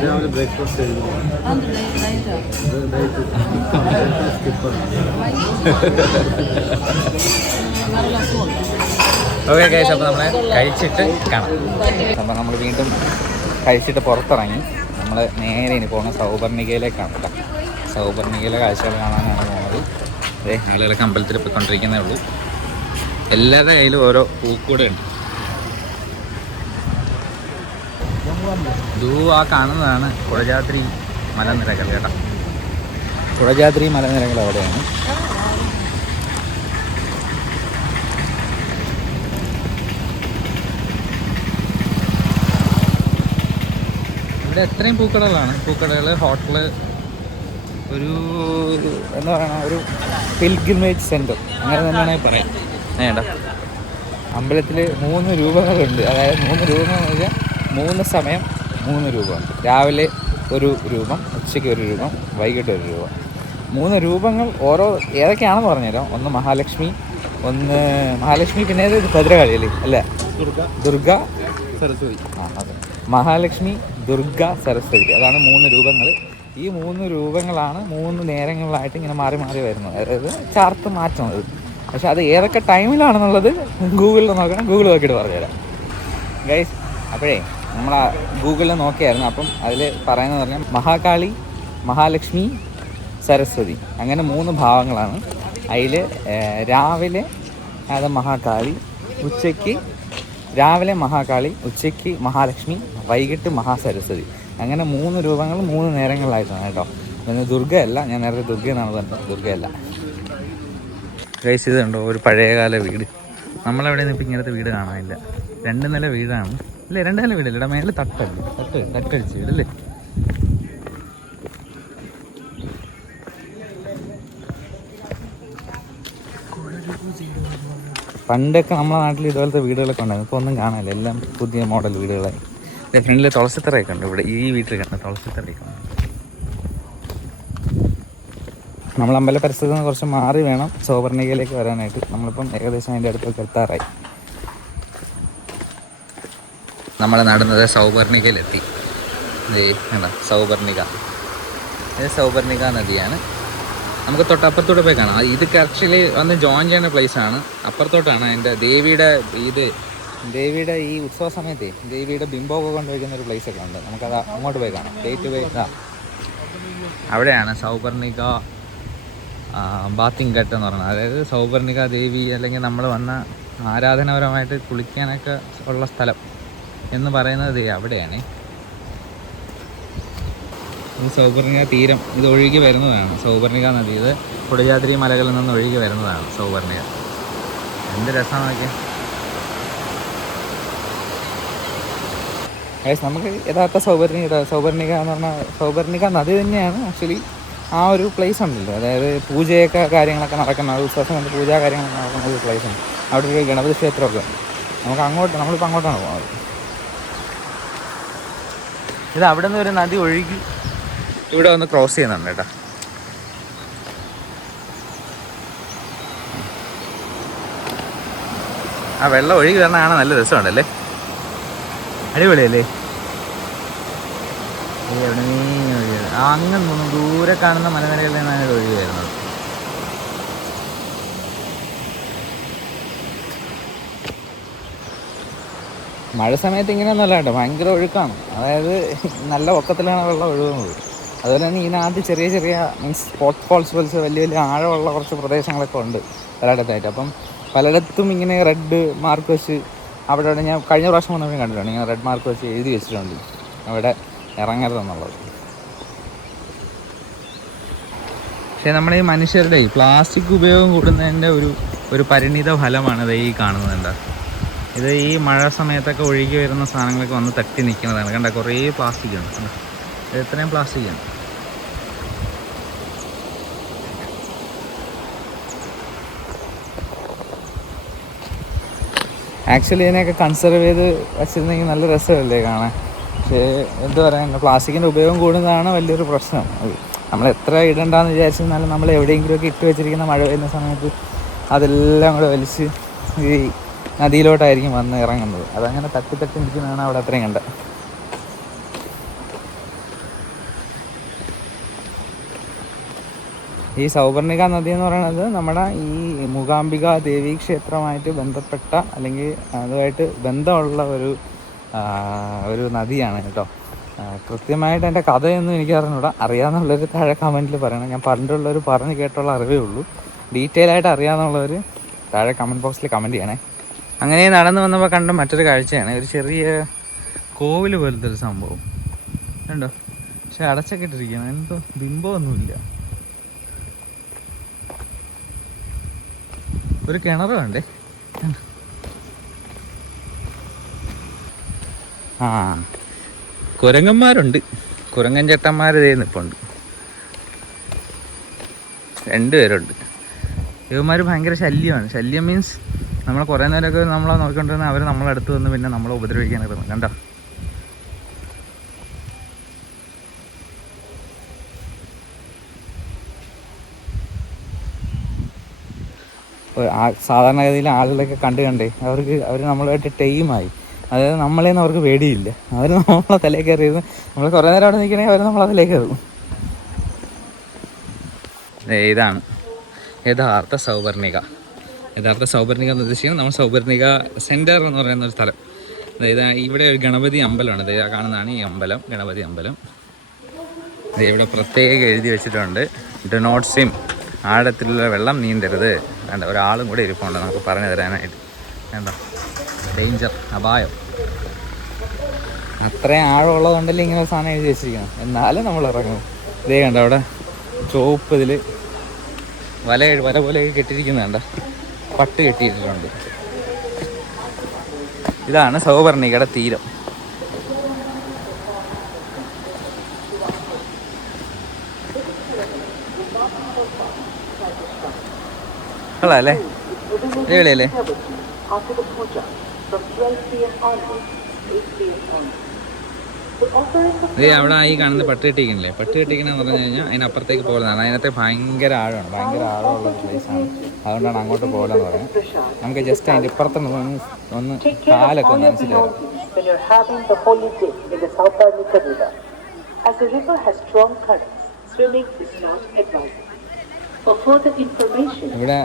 ഓക്കെ ഗൈസ്, അപ്പോൾ നമ്മളെ കഴിച്ചിട്ട് കാണാം. അപ്പോൾ നമ്മൾ വീണ്ടും കഴിച്ചിട്ട് പുറത്തിറങ്ങി. നമ്മൾ നേരെ ഇനി പോകുന്നത് സൗപർണികയിലേക്കാണ് കേട്ടോ. സൗപർണികയിലെ കാഴ്ചകൾ കാണാനാണ് പോകുന്നത്. അതെ, ആളുകളൊക്കെ അമ്പലത്തിൽ പോയിക്കൊണ്ടിരിക്കുന്നേ ഉള്ളൂ. എല്ലാവരുടെ കയ്യിലും ഓരോ പൂക്കൂടെ ഉണ്ട്. ആ കാണുന്നതാണ് കുടജാദ്രി മലനിരകൾ കേട്ടോ. കുടജാദ്രി മലനിരകൾ അവിടെയാണ്. ഇവിടെ എത്രയും പൂക്കടകളാണ്. പൂക്കടകൾ, ഹോട്ടല്, ഒരു എന്താ പറയുക, ഒരു പിൽഗ്രിമേജ് സെൻറ്റർ അങ്ങനെ തന്നെയാണ് പറയാം. വേണ്ട, അമ്പലത്തിൽ 3 രൂപങ്ങളുണ്ട്. അതായത് 3 രൂപങ്ങൾ എന്ന് വെച്ചാൽ 3 സമയം 3 രൂപ. രാവിലെ 1 രൂപം, ഉച്ചയ്ക്ക് 1 രൂപം, വൈകിട്ട് 1 രൂപ. 3 രൂപങ്ങൾ ഓരോ ഏതൊക്കെയാണെന്ന് പറഞ്ഞുതരാം. ഒന്ന് മഹാലക്ഷ്മി, പിന്നെ ഏത് ഭദ്രകാളി അല്ലേ? അല്ല, ദുർഗ സരസ്വതി. അതെ, മഹാലക്ഷ്മി, ദുർഗ, സരസ്വതി. അതാണ് 3 രൂപങ്ങൾ. ഈ 3 രൂപങ്ങളാണ് 3 നേരങ്ങളിലായിട്ട് ഇങ്ങനെ മാറി മാറി വരുന്നത്. അതായത് ചാർട്ട് മാറ്റുന്നത്. പക്ഷെ അത് ഏതൊക്കെ ടൈമിലാണെന്നുള്ളത് ഗൂഗിളിൽ നോക്കണം. ഗൂഗിൾ നോക്കിയിട്ട് പറഞ്ഞുതരാം ഗൈസ്. അപ്പോഴേ നമ്മൾ ഗൂഗിളിൽ നോക്കിയായിരുന്നു. അപ്പം അതിൽ പറയുന്നത് പറഞ്ഞാൽ മഹാകാളി, മഹാലക്ഷ്മി, സരസ്വതി, അങ്ങനെ 3 ഭാവങ്ങളാണ്. അതിൽ രാവിലെ അത് മഹാകാളി, രാവിലെ മഹാകാളി, ഉച്ചയ്ക്ക് മഹാലക്ഷ്മി, വൈകിട്ട് മഹാസരസ്വതി. അങ്ങനെ 3 രൂപങ്ങൾ 3 നേരങ്ങളിലായിട്ടാണ് കേട്ടോ. പിന്നെ ദുർഗയല്ല, ഞാൻ നേരത്തെ ദുർഗ എന്നാണ് പറഞ്ഞത്, ദുർഗയല്ല ഗൈസ്. ഇതുണ്ടോ ഒരു പഴയകാല വീട്. നമ്മളവിടെ നിന്ന് ഇപ്പം ഇങ്ങനത്തെ വീട് കാണാനില്ല. 2 നില വീടാണ്. അല്ലേ, 2 നില വീടല്ലേ? ഇവിടെ മേലെ തട്ടടിച്ച് വീടല്ലേ? പണ്ടൊക്കെ നമ്മുടെ നാട്ടിൽ ഇതുപോലത്തെ വീടുകളൊക്കെ ഉണ്ടായിരുന്നു. ഇപ്പോൾ ഒന്നും കാണാനില്ല. എല്ലാം പുതിയ മോഡൽ വീടുകളായി. ഫ്രണ്ടിൽ തുളസിത്തറയൊക്കെ ഉണ്ട്. ഇവിടെ ഈ വീട്ടിൽ കണ്ട തുളസിത്തറയൊക്കെ ഉണ്ട്. നമ്മൾ അമ്പല പരിസരത്ത് നിന്ന് കുറച്ച് മാറി വേണം സൗപർണികയിലേക്ക് വരാനായിട്ട്. നമ്മളിപ്പം ഏകദേശം അതിൻ്റെ അടുത്തൊക്കെ എത്താറായി. നമ്മൾ നടന്നത് സൗപർണികയിലെത്തി. വേണ്ട, സൗപർണിക നദിയാണ്. നമുക്ക് തൊട്ടപ്പുറത്തോട്ട് പോയി കാണാം. ഇതൊക്കെ ആക്ച്വലി വന്ന് ജോയിൻ ചെയ്യുന്ന പ്ലേസാണ്. അപ്പുറത്തോട്ടാണ് അതിൻ്റെ ദേവിയുടെ ഈ ഉത്സവ സമയത്തെ ദേവിയുടെ ബിംബമൊക്കെ കൊണ്ടുവയ്ക്കുന്ന ഒരു പ്ലേസൊക്കെ ഉണ്ട്. നമുക്കത് അങ്ങോട്ട് പോയി കാണാം. ഡേറ്റ് പോയി അവിടെയാണ് സൗപർണിക ബാത്തിങ് ഘട്ട് എന്ന് പറയുന്നത്. അതായത് സൗപർണിക ദേവി അല്ലെങ്കിൽ നമ്മൾ വന്ന ആരാധനാപരമായിട്ട് കുളിക്കാനൊക്കെ ഉള്ള സ്ഥലം എന്ന് പറയുന്നത് അവിടെയാണ്. ഈ സൗപർണിക തീരം ഇത് ഒഴുകി വരുന്നതാണ്. സൗപർണിക നദി ഇത് കുടജാദ്രി മലകളിൽ നിന്ന് ഒഴുകി വരുന്നതാണ് സൗപർണിക. എന്ത് രസമാക്കി നമുക്ക് യഥാർത്ഥ സൗപർണിക എന്ന് പറഞ്ഞാൽ സൗപർണിക നദി തന്നെയാണ്. ആക്ച്വലി ആ ഒരു പ്ലേസ് ഉണ്ടല്ലോ, അതായത് പൂജയൊക്കെ കാര്യങ്ങളൊക്കെ നടക്കുന്ന വിശ്വാസം കൊണ്ട് പൂജാ കാര്യങ്ങളൊക്കെ നടക്കുന്ന ഒരു പ്ലേസ് ഉണ്ട്. അവിടെ ഒരു ഗണപതി ക്ഷേത്രമൊക്കെ ഉണ്ട്. നമ്മളിപ്പോൾ അങ്ങോട്ടാണ് പോകുന്നത്. ഇത് അവിടെ നിന്ന് ഒരു നദി ഒഴുകി ഇവിടെ ഒന്ന് ക്രോസ് ചെയ്യുന്നുണ്ട് കേട്ടോ. ആ വെള്ളം ഒഴുകി വരണ കാണാൻ നല്ല രസമുണ്ടല്ലേ, അടിപൊളിയല്ലേ. എവിടെ നീ ഒഴുകിയത് അങ്ങനെ തോന്നുന്നു, ദൂരെ കാണുന്ന മലനിരകളിൽ നിന്നാണ് ഒഴുകി വരുന്നത്. മഴ സമയത്ത് ഇങ്ങനെയൊന്നുമല്ല കേട്ടോ, ഭയങ്കര ഒഴുക്കാണ്. അതായത് നല്ല പൊക്കത്തിലാണ് വെള്ളം ഒഴുകുന്നത്. അതുപോലെ തന്നെ ഇതിനകത്ത് ചെറിയ ചെറിയ മീൻസ് ഫോൾസ് പോലത്തെ വലിയ വലിയ ആഴമുള്ള കുറച്ച് പ്രദേശങ്ങളൊക്കെ ഉണ്ട് പലയിടത്തായിട്ട്. അപ്പം പലയിടത്തും ഇങ്ങനെ റെഡ് മാർക്ക് വെച്ച് അവിടെ ഞാൻ കഴിഞ്ഞ പ്രാവശ്യം വന്നപ്പോഴും കണ്ടിട്ടുണ്ട്, ഇങ്ങനെ റെഡ് മാർക്ക് വെച്ച് എഴുതി വെച്ചിട്ടുണ്ട് അവിടെ ഇറങ്ങരുതെന്നുള്ളത്. പക്ഷേ നമ്മൾ ഈ മനുഷ്യരുടെ പ്ലാസ്റ്റിക് ഉപയോഗം കൂടുന്നതിൻ്റെ ഒരു പരിണിത ഫലമാണ് ഈ കാണുന്നത്. എന്താ ഇത്, ഈ മഴ സമയത്തൊക്കെ ഒഴുകി വരുന്ന സാധനങ്ങളൊക്കെ വന്ന് തട്ടി നിൽക്കുന്നതാണ്. കണ്ട കുറേ പ്ലാസ്റ്റിക് ഉണ്ട്, ഇത് എത്രയും പ്ലാസ്റ്റിക്കാണ്. ആക്ച്വലി ഇതിനെയൊക്കെ കൺസർവ് ചെയ്ത് വച്ചിരുന്നെങ്കിൽ നല്ല രസമല്ലേ കാണാൻ. പക്ഷേ എന്താ പറയുക, പ്ലാസ്റ്റിക്കിൻ്റെ ഉപയോഗം കൂടുന്നതാണ് വലിയൊരു പ്രശ്നം. അത് നമ്മൾ എത്ര ഇടണ്ടെന്ന് വിചാരിച്ചിരുന്നാലും നമ്മൾ എവിടെയെങ്കിലുമൊക്കെ ഇട്ട് വെച്ചിരിക്കുന്ന മഴ വരുന്ന സമയത്ത് അതെല്ലാം കൂടെ വലിച്ച് ഈ നദിയിലോട്ടായിരിക്കും വന്ന് ഇറങ്ങുന്നത്. അതങ്ങനെ തട്ടി തട്ടി നിൽക്കുന്നതാണ് അവിടെ അത്രയും കണ്ടത്. ഈ സൗപർണിക നദി എന്ന് പറയുന്നത് നമ്മുടെ ഈ മൂകാംബിക ദേവീ ക്ഷേത്രമായിട്ട് ബന്ധപ്പെട്ട അല്ലെങ്കിൽ അതുമായിട്ട് ബന്ധമുള്ള ഒരു നദിയാണ് കേട്ടോ. കൃത്യമായിട്ട് എൻ്റെ കഥയൊന്നും എനിക്ക് അറിഞ്ഞൂടാ. അറിയാമെന്നുള്ളവർ താഴെ കമൻറ്റിൽ പറയണം. ഞാൻ പണ്ടുള്ളവർ പറഞ്ഞ് കേട്ടുള്ള അറിവേ ഉള്ളൂ. ഡീറ്റെയിൽ ആയിട്ട് അറിയാമെന്നുള്ളവർ താഴെ കമൻറ്റ് ബോക്സിൽ കമൻറ്റ് ചെയ്യണേ. അങ്ങനെ നടന്നു വന്നപ്പോൾ കണ്ട മറ്റൊരു കാഴ്ചയാണ് ഒരു ചെറിയ കോവിൽ പോലത്തെ ഒരു സംഭവം കണ്ടോ. പക്ഷെ അടച്ചൊക്കെ ഇട്ടിരിക്കുകയാണ്, എന്തോ ബിംബമൊന്നുമില്ല. ഒരു കിണർ വേണ്ടേ. ആ കുരങ്ങന്മാരുണ്ട്, കുരങ്ങൻ ചേട്ടന്മാർ ഇതേ നിൽപ്പുണ്ട്, 2 പേരുണ്ട്. ഇവന്മാർ ഭയങ്കര ശല്യമാണ്. ശല്യം മീൻസ് നമ്മൾ കുറേ നേരമൊക്കെ നമ്മളെ നോക്കിക്കൊണ്ടിരുന്ന അവർ നമ്മളടുത്ത് വന്ന് പിന്നെ നമ്മളെ ഉപദ്രവിക്കാനായിട്ട് കണ്ടോ. സാധാരണഗതിയിൽ ആളുകളൊക്കെ കണ്ടേ അവർ നമ്മളുമായിട്ട് ടീമായി. അതായത് നമ്മളേന്ന് അവർക്ക് പേടിയില്ല. അവർ നമ്മളെ തലയിൽ കയറിയിരുന്നു. നമ്മൾ കുറേ നേരം അവിടെ നിൽക്കണമെങ്കിൽ അവർ നമ്മളെ തലയിൽ കയറും. ഇതാണ് യഥാർത്ഥ സൗപർണിക. യഥാർത്ഥ സൗപർണിക എന്ന് ഉദ്ദേശിക്കുന്നത് നമ്മൾ സൗപർണിക സെൻറ്റർ എന്ന് പറയുന്ന ഒരു സ്ഥലം. അതായത് ഇവിടെ ഒരു ഗണപതി അമ്പലമാണ്. അതായത് കാണുന്നതാണ് ഈ അമ്പലം, ഗണപതി അമ്പലം. ഇവിടെ പ്രത്യേകം എഴുതി വെച്ചിട്ടുണ്ട്, ഡു നോട്ട് സ്വിം, ആഴത്തിലുള്ള വെള്ളം നീന്തരുത്. വേണ്ട, ഒരാളും കൂടെ ഇരിപ്പുണ്ട് നമുക്ക് പറഞ്ഞു തരാനായിട്ട്. വേണ്ട, ഡേഞ്ചർ, അപായം. അത്രയും ആഴമുള്ളതുകൊണ്ടല്ലേ ഇങ്ങനെ സാധനം എഴുതി വെച്ചിരിക്കണം. എന്നാലും നമ്മൾ ഇറങ്ങും. ഇതേ കണ്ട അവിടെ ചുവപ്പ് ഇതിൽ വല പോലെയൊക്കെ കെട്ടിയിരിക്കുന്നുണ്ട്, പട്ട് കെട്ടിയിട്ടുണ്ട്. ഇതാണ് സൗപർണികയുടെ തീരം. കൊള്ളാല്ലേ, അടിപൊളിയല്ലേ. ഇത് അവിടെ ഈ കാണുന്ന പട്ട് കെട്ടിക്കണില്ലേ, പട്ട് കെട്ടിക്കണെന്ന് പറഞ്ഞു കഴിഞ്ഞാൽ അതിനപ്പുറത്തേക്ക് പോകുന്നതാണ്. അതിനകത്ത് ഭയങ്കര ആഴമാണ്, ഭയങ്കര ആഴമുള്ള പ്ലേസാണ്. അതുകൊണ്ടാണ് അങ്ങോട്ട് പോകലെന്ന് പറയാം. നമുക്ക് ജസ്റ്റ് അതിൻ്റെ ഇപ്പുറത്ത് ഒന്ന് കാലൊക്കെ ഒന്ന് നനച്ചിട്ട് വരാം. ഇവിടെ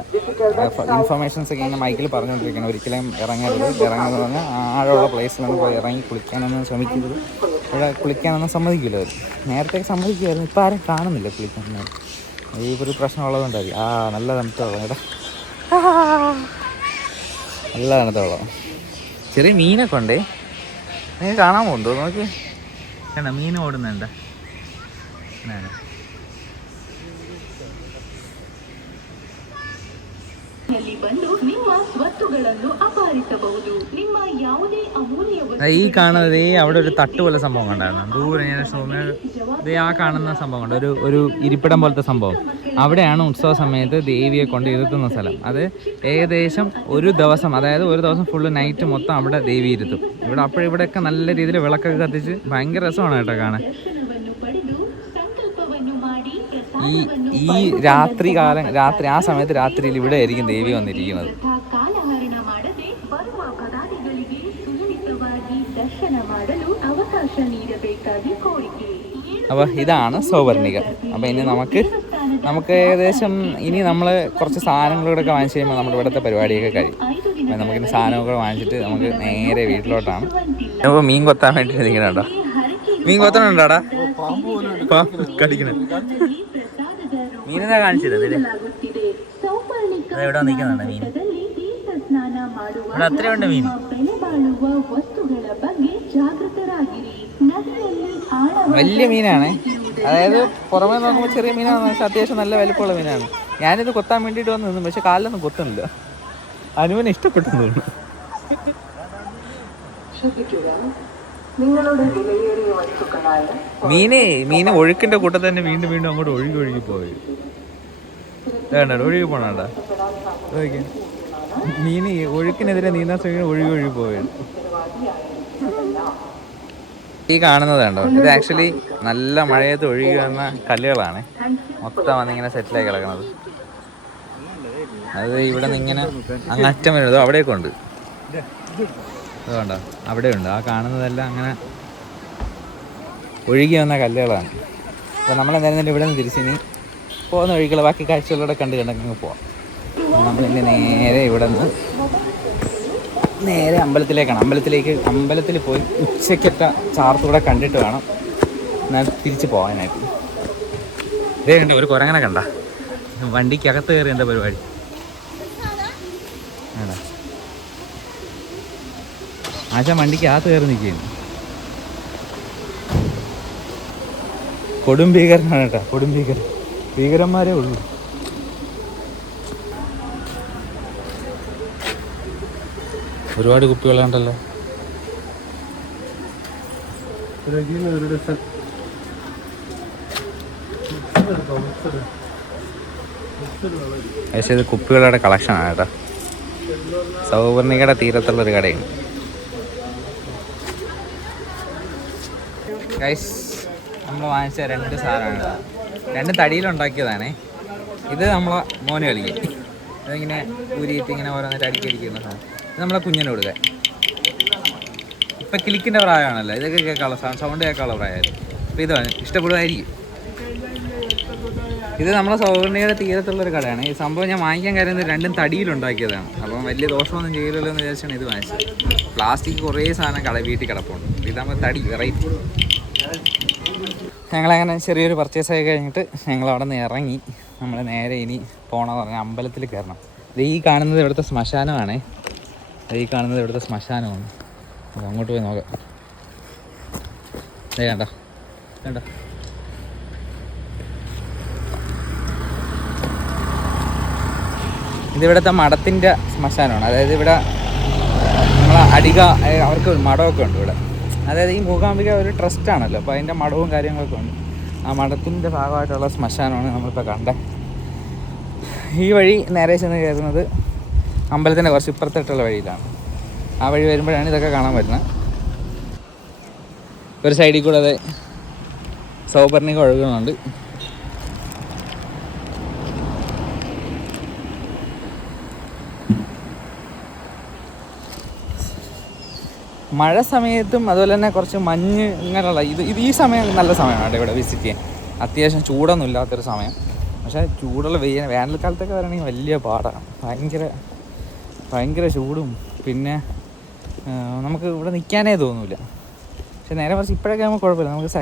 ഇൻഫർമേഷൻസ് ഒക്കെ ഇങ്ങനെ മൈക്കിൽ പറഞ്ഞുകൊണ്ടിരിക്കണം. ഒരിക്കലും ഇറങ്ങരുത് പറഞ്ഞാൽ ആഴമുള്ള പ്ലേസിലൊന്നും പോയി ഇറങ്ങി കുളിക്കാനൊന്നും ശ്രമിക്കരുത്. ഇവിടെ കുളിക്കാനൊന്നും സമ്മതിക്കില്ല അവർ. നേരത്തെ സമ്മതിക്കുമായിരുന്നു, ഇപ്പം ആരും കാണുന്നില്ല കുളിക്കാൻ. ഈ ഒരു പ്രശ്നമുള്ളതുകൊണ്ടായിരിക്കും. നല്ല തണുത്ത വെള്ളം കേട്ടോ, നല്ല തണുത്ത വെള്ളം. ചെറിയ മീനൊക്കെ ഉണ്ടേ, നിങ്ങൾക്ക് കാണാൻ പോകുന്നുണ്ടോ നോക്കി. വേണ്ട, മീൻ ഓടുന്നുണ്ട്. ಬಂದು ನಿಮ್ಮ ಸ್ವತ್ತುಗಳನ್ನು ಅಪಹರಿಸಬಹುದು. ನಿಮ್ಮ ಯಾವುದೇ ಅಮೂಲ್ಯ ഈ കാണുന്നത് അവിടെ ഒരു തട്ട് പോലെ സംഭവം ഉണ്ടായിരുന്നു. ദൂരെ ഞാൻ ആ കാണുന്ന സംഭവം ഉണ്ട്, ഒരു ഇരിപ്പിടം പോലത്തെ സംഭവം. അവിടെയാണ് ഉത്സവ സമയത്ത് ദേവിയെ കൊണ്ട് ഇരുത്തുന്ന സ്ഥലം. അത് ഏകദേശം ഒരു ദിവസം, അതായത് ഒരു ദിവസം ഫുള്ള് നൈറ്റ് മൊത്തം അവിടെ ദേവി ഇരുത്തും. ഇവിടെ അപ്പോഴിവിടെയൊക്കെ നല്ല രീതിയിൽ വിളക്കൊക്കെ കത്തിച്ച് ഭയങ്കര രസമാണ് കേട്ടോ കാണാൻ. ഈ രാത്രി ആ സമയത്ത് രാത്രിയിൽ ഇവിടെ ആയിരിക്കും ദേവി വന്നിരിക്കുന്നത്. അപ്പോൾ ഇതാണ് സൗവർണിക. അപ്പോൾ ഇനി നമുക്ക് ഏകദേശം ഇനി നമ്മൾ കുറച്ച് സാധനങ്ങളൂടെ വാങ്ങിച്ച് കഴിയുമ്പോൾ നമ്മുടെ ഇവിടുത്തെ പരിപാടിയൊക്കെ കഴിയും. അപ്പോൾ നമുക്കിനി സാധനമൊക്കെ വാങ്ങിച്ചിട്ട് നമുക്ക് നേരെ വീട്ടിലോട്ടാണ്. അപ്പോൾ മീൻ കൊത്താൻ വേണ്ടി ഇരിക്കണുണ്ടോ? മീൻ കൊത്തണുണ്ടോടാ? കടിക്കണ മീനെന്താ കാണിച്ചത്? എവിടെ നിൽക്കുന്നുണ്ട് മീൻ? ഇവിടെ അത്രയുണ്ട് മീൻ. വലിയ മീനാണ്, അതായത് പുറമേ നോക്കുമ്പോൾ ചെറിയ മീനാണ്, പക്ഷെ അത്യാവശ്യം നല്ല വലിപ്പമുള്ള മീനാണ്. ഞാനിത് കൊത്താൻ വേണ്ടിയിട്ട് വന്ന് നിന്നു, പക്ഷെ കാലിലൊന്നും കൊത്തുന്നില്ല. അനുവിന് ഇഷ്ടപ്പെട്ടു തോന്നുന്നു. മീന് ഒഴുക്കിന്റെ കൂട്ടത്തിൽ തന്നെ വീണ്ടും വീണ്ടും അങ്ങോട്ട് ഒഴുകി പോയി. ഒഴുകി പോണാ മീന് ഒഴുക്കിനെതിരെ നീന്താൻ ശ്രമിക്കുന്ന ഒഴുകി പോയത്. ഈ കാണുന്നത് കണ്ടോ, ഇത് ആക്ച്വലി നല്ല മഴയത്ത് ഒഴുകി വന്ന കല്ലുകളാണ്. മൊത്തം വന്നിങ്ങനെ സെറ്റിലായി കിടക്കുന്നത്. അത് ഇവിടെ നിന്ന് ഇങ്ങനെ അങ്ങറ്റം വരുന്നത് അവിടെയൊക്കെ ഉണ്ട്. അതുകൊണ്ടോ അവിടെ ഉണ്ട്. ആ കാണുന്നതെല്ലാം അങ്ങനെ ഒഴുകി വന്ന കല്ലുകളാണ്. അപ്പോൾ നമ്മളെന്തായാലും ഇവിടെ നിന്ന് തിരിച്ചിനി പോകുന്ന ഒഴുകുകൾ ബാക്കി കാഴ്ചകളിലൂടെ കണ്ടങ്ങ് പോവാം. നമ്മളിനി നേരെ ഇവിടെ നിന്ന് നേരെ അമ്പലത്തിലേക്കാണ്. അമ്പലത്തിൽ പോയി ഉച്ചയ്ക്കത്തെ ചാർത്തൂടെ കണ്ടിട്ട് വേണം എന്നാൽ തിരിച്ച് പോകാനായിട്ട്. ഇതേ കണ്ട ഒരു കുരങ്ങനെ കണ്ട വണ്ടിക്കകത്ത് കയറി എന്താ പരിപാടി? ആശാ വണ്ടിക്കകത്ത് കയറി നിൽക്കുകയാണ്. കൊടും ഭീകരനാണ് കേട്ടോ, കൊടും ഭീകരന്മാരേ ഉള്ളൂ. ഒരുപാട് കുപ്പികളുണ്ടല്ലോ. പക്ഷേ ഇത് കുപ്പികളുടെ കളക്ഷനാണ് കേട്ടോ. സൗവർണികയുടെ തീരത്തുള്ളൊരു കടയാണ്. ഗൈസ്, നമ്മൾ വാങ്ങിച്ച 2 സാധനമാണ്. 2 തടിയിലുണ്ടാക്കിയതാണേ. ഇത് നമ്മളെ മോന് കളിക്കും. ഇതിങ്ങനെ ഊരിയിട്ട് ഇങ്ങനെ ഓരോന്നിട്ട് അടിക്കുന്ന സാധനം. ഇത് നമ്മളെ കുഞ്ഞിന് കൊടുക്കാൻ. ഇപ്പം കിളിക്കിൻ്റെ പ്രായമാണല്ലോ, ഇതൊക്കെ കേൾക്കാനുള്ള സൗണ്ട് കേൾക്കാനുള്ള പ്രായമായിരുന്നു. അപ്പോൾ ഇത് ഇഷ്ടപ്പെടുമായിരിക്കും. ഇത് നമ്മളെ സൗവർണികയുടെ തീരത്തുള്ളൊരു കടയാണ്. ഈ സംഭവം ഞാൻ വാങ്ങിക്കാൻ കാര്യം 2 തടിയിലുണ്ടാക്കിയതാണ്. അപ്പം വലിയ ദോഷമൊന്നും ചെയ്യില്ലല്ലോ എന്ന് വിചാരിച്ചാണ് ഇത് വാങ്ങിച്ചത്. പ്ലാസ്റ്റിക് കുറേ സാധനം വീട്ടിൽ കിടപ്പുണ്ട്. ഇതാകുമ്പോൾ തടി വെറൈറ്റി. ഞങ്ങളങ്ങനെ ചെറിയൊരു പർച്ചേസായി കഴിഞ്ഞിട്ട് ഞങ്ങൾ അവിടെ നിന്ന് ഇറങ്ങി. നമ്മൾ നേരെ ഇനി പോകണമെന്ന് പറഞ്ഞാൽ അമ്പലത്തിൽ കയറണം. ഈ കാണുന്നത് ഇവിടുത്തെ ശ്മശാനമാണ്. അപ്പോൾ അങ്ങോട്ട് പോയി നോക്കാം. കണ്ട ഇതിവിടുത്തെ മഠത്തിൻ്റെ ശ്മശാനമാണ്. അതായത് ഇവിടെ നമ്മളെ അവർക്ക് മഠമൊക്കെ ഉണ്ട് ഇവിടെ. അതായത് ഈ മൂകാംബിക ഒരു ട്രസ്റ്റാണല്ലോ, അപ്പോൾ അതിൻ്റെ മഠവും കാര്യങ്ങളൊക്കെ ഉണ്ട്. ആ മഠത്തിൻ്റെ ഭാഗമായിട്ടുള്ള ശ്മശാനമാണ് നമ്മളിപ്പോൾ കണ്ടത്. ഈ വഴി നേരെ ചെന്ന് കയറുന്നത് അമ്പലത്തിൻ്റെ കുറച്ച് ഇപ്പുറത്തായിട്ടുള്ള വഴിയിലാണ്. ആ വഴി വരുമ്പോഴാണ് ഇതൊക്കെ കാണാൻ പറ്റുന്നത്. ഒരു സൈഡിൽ കൂടെ അത് സൗവർണിക ഒഴുകുന്നുണ്ട്. മഴ സമയത്തും അതുപോലെ തന്നെ കുറച്ച് മഞ്ഞ് ഇങ്ങനെയുള്ള ഇത് ഈ സമയം നല്ല സമയമാണ് ഇവിടെ വിസിറ്റ് ചെയ്യാൻ. അത്യാവശ്യം ചൂടൊന്നും ഇല്ലാത്തൊരു സമയം. പക്ഷേ ചൂടുള്ള വേനൽക്കാലത്തൊക്കെ വരണമെങ്കിൽ വലിയ പാടാണ്. ഭയങ്കര ചൂടും പിന്നെ നമുക്ക് ഇവിടെ നിൽക്കാനേ തോന്നില്ല. പക്ഷെ നേരെ മറിച്ച് ഇപ്പോഴൊക്കെ ആകുമ്പോൾ കുഴപ്പമില്ല, നമുക്ക്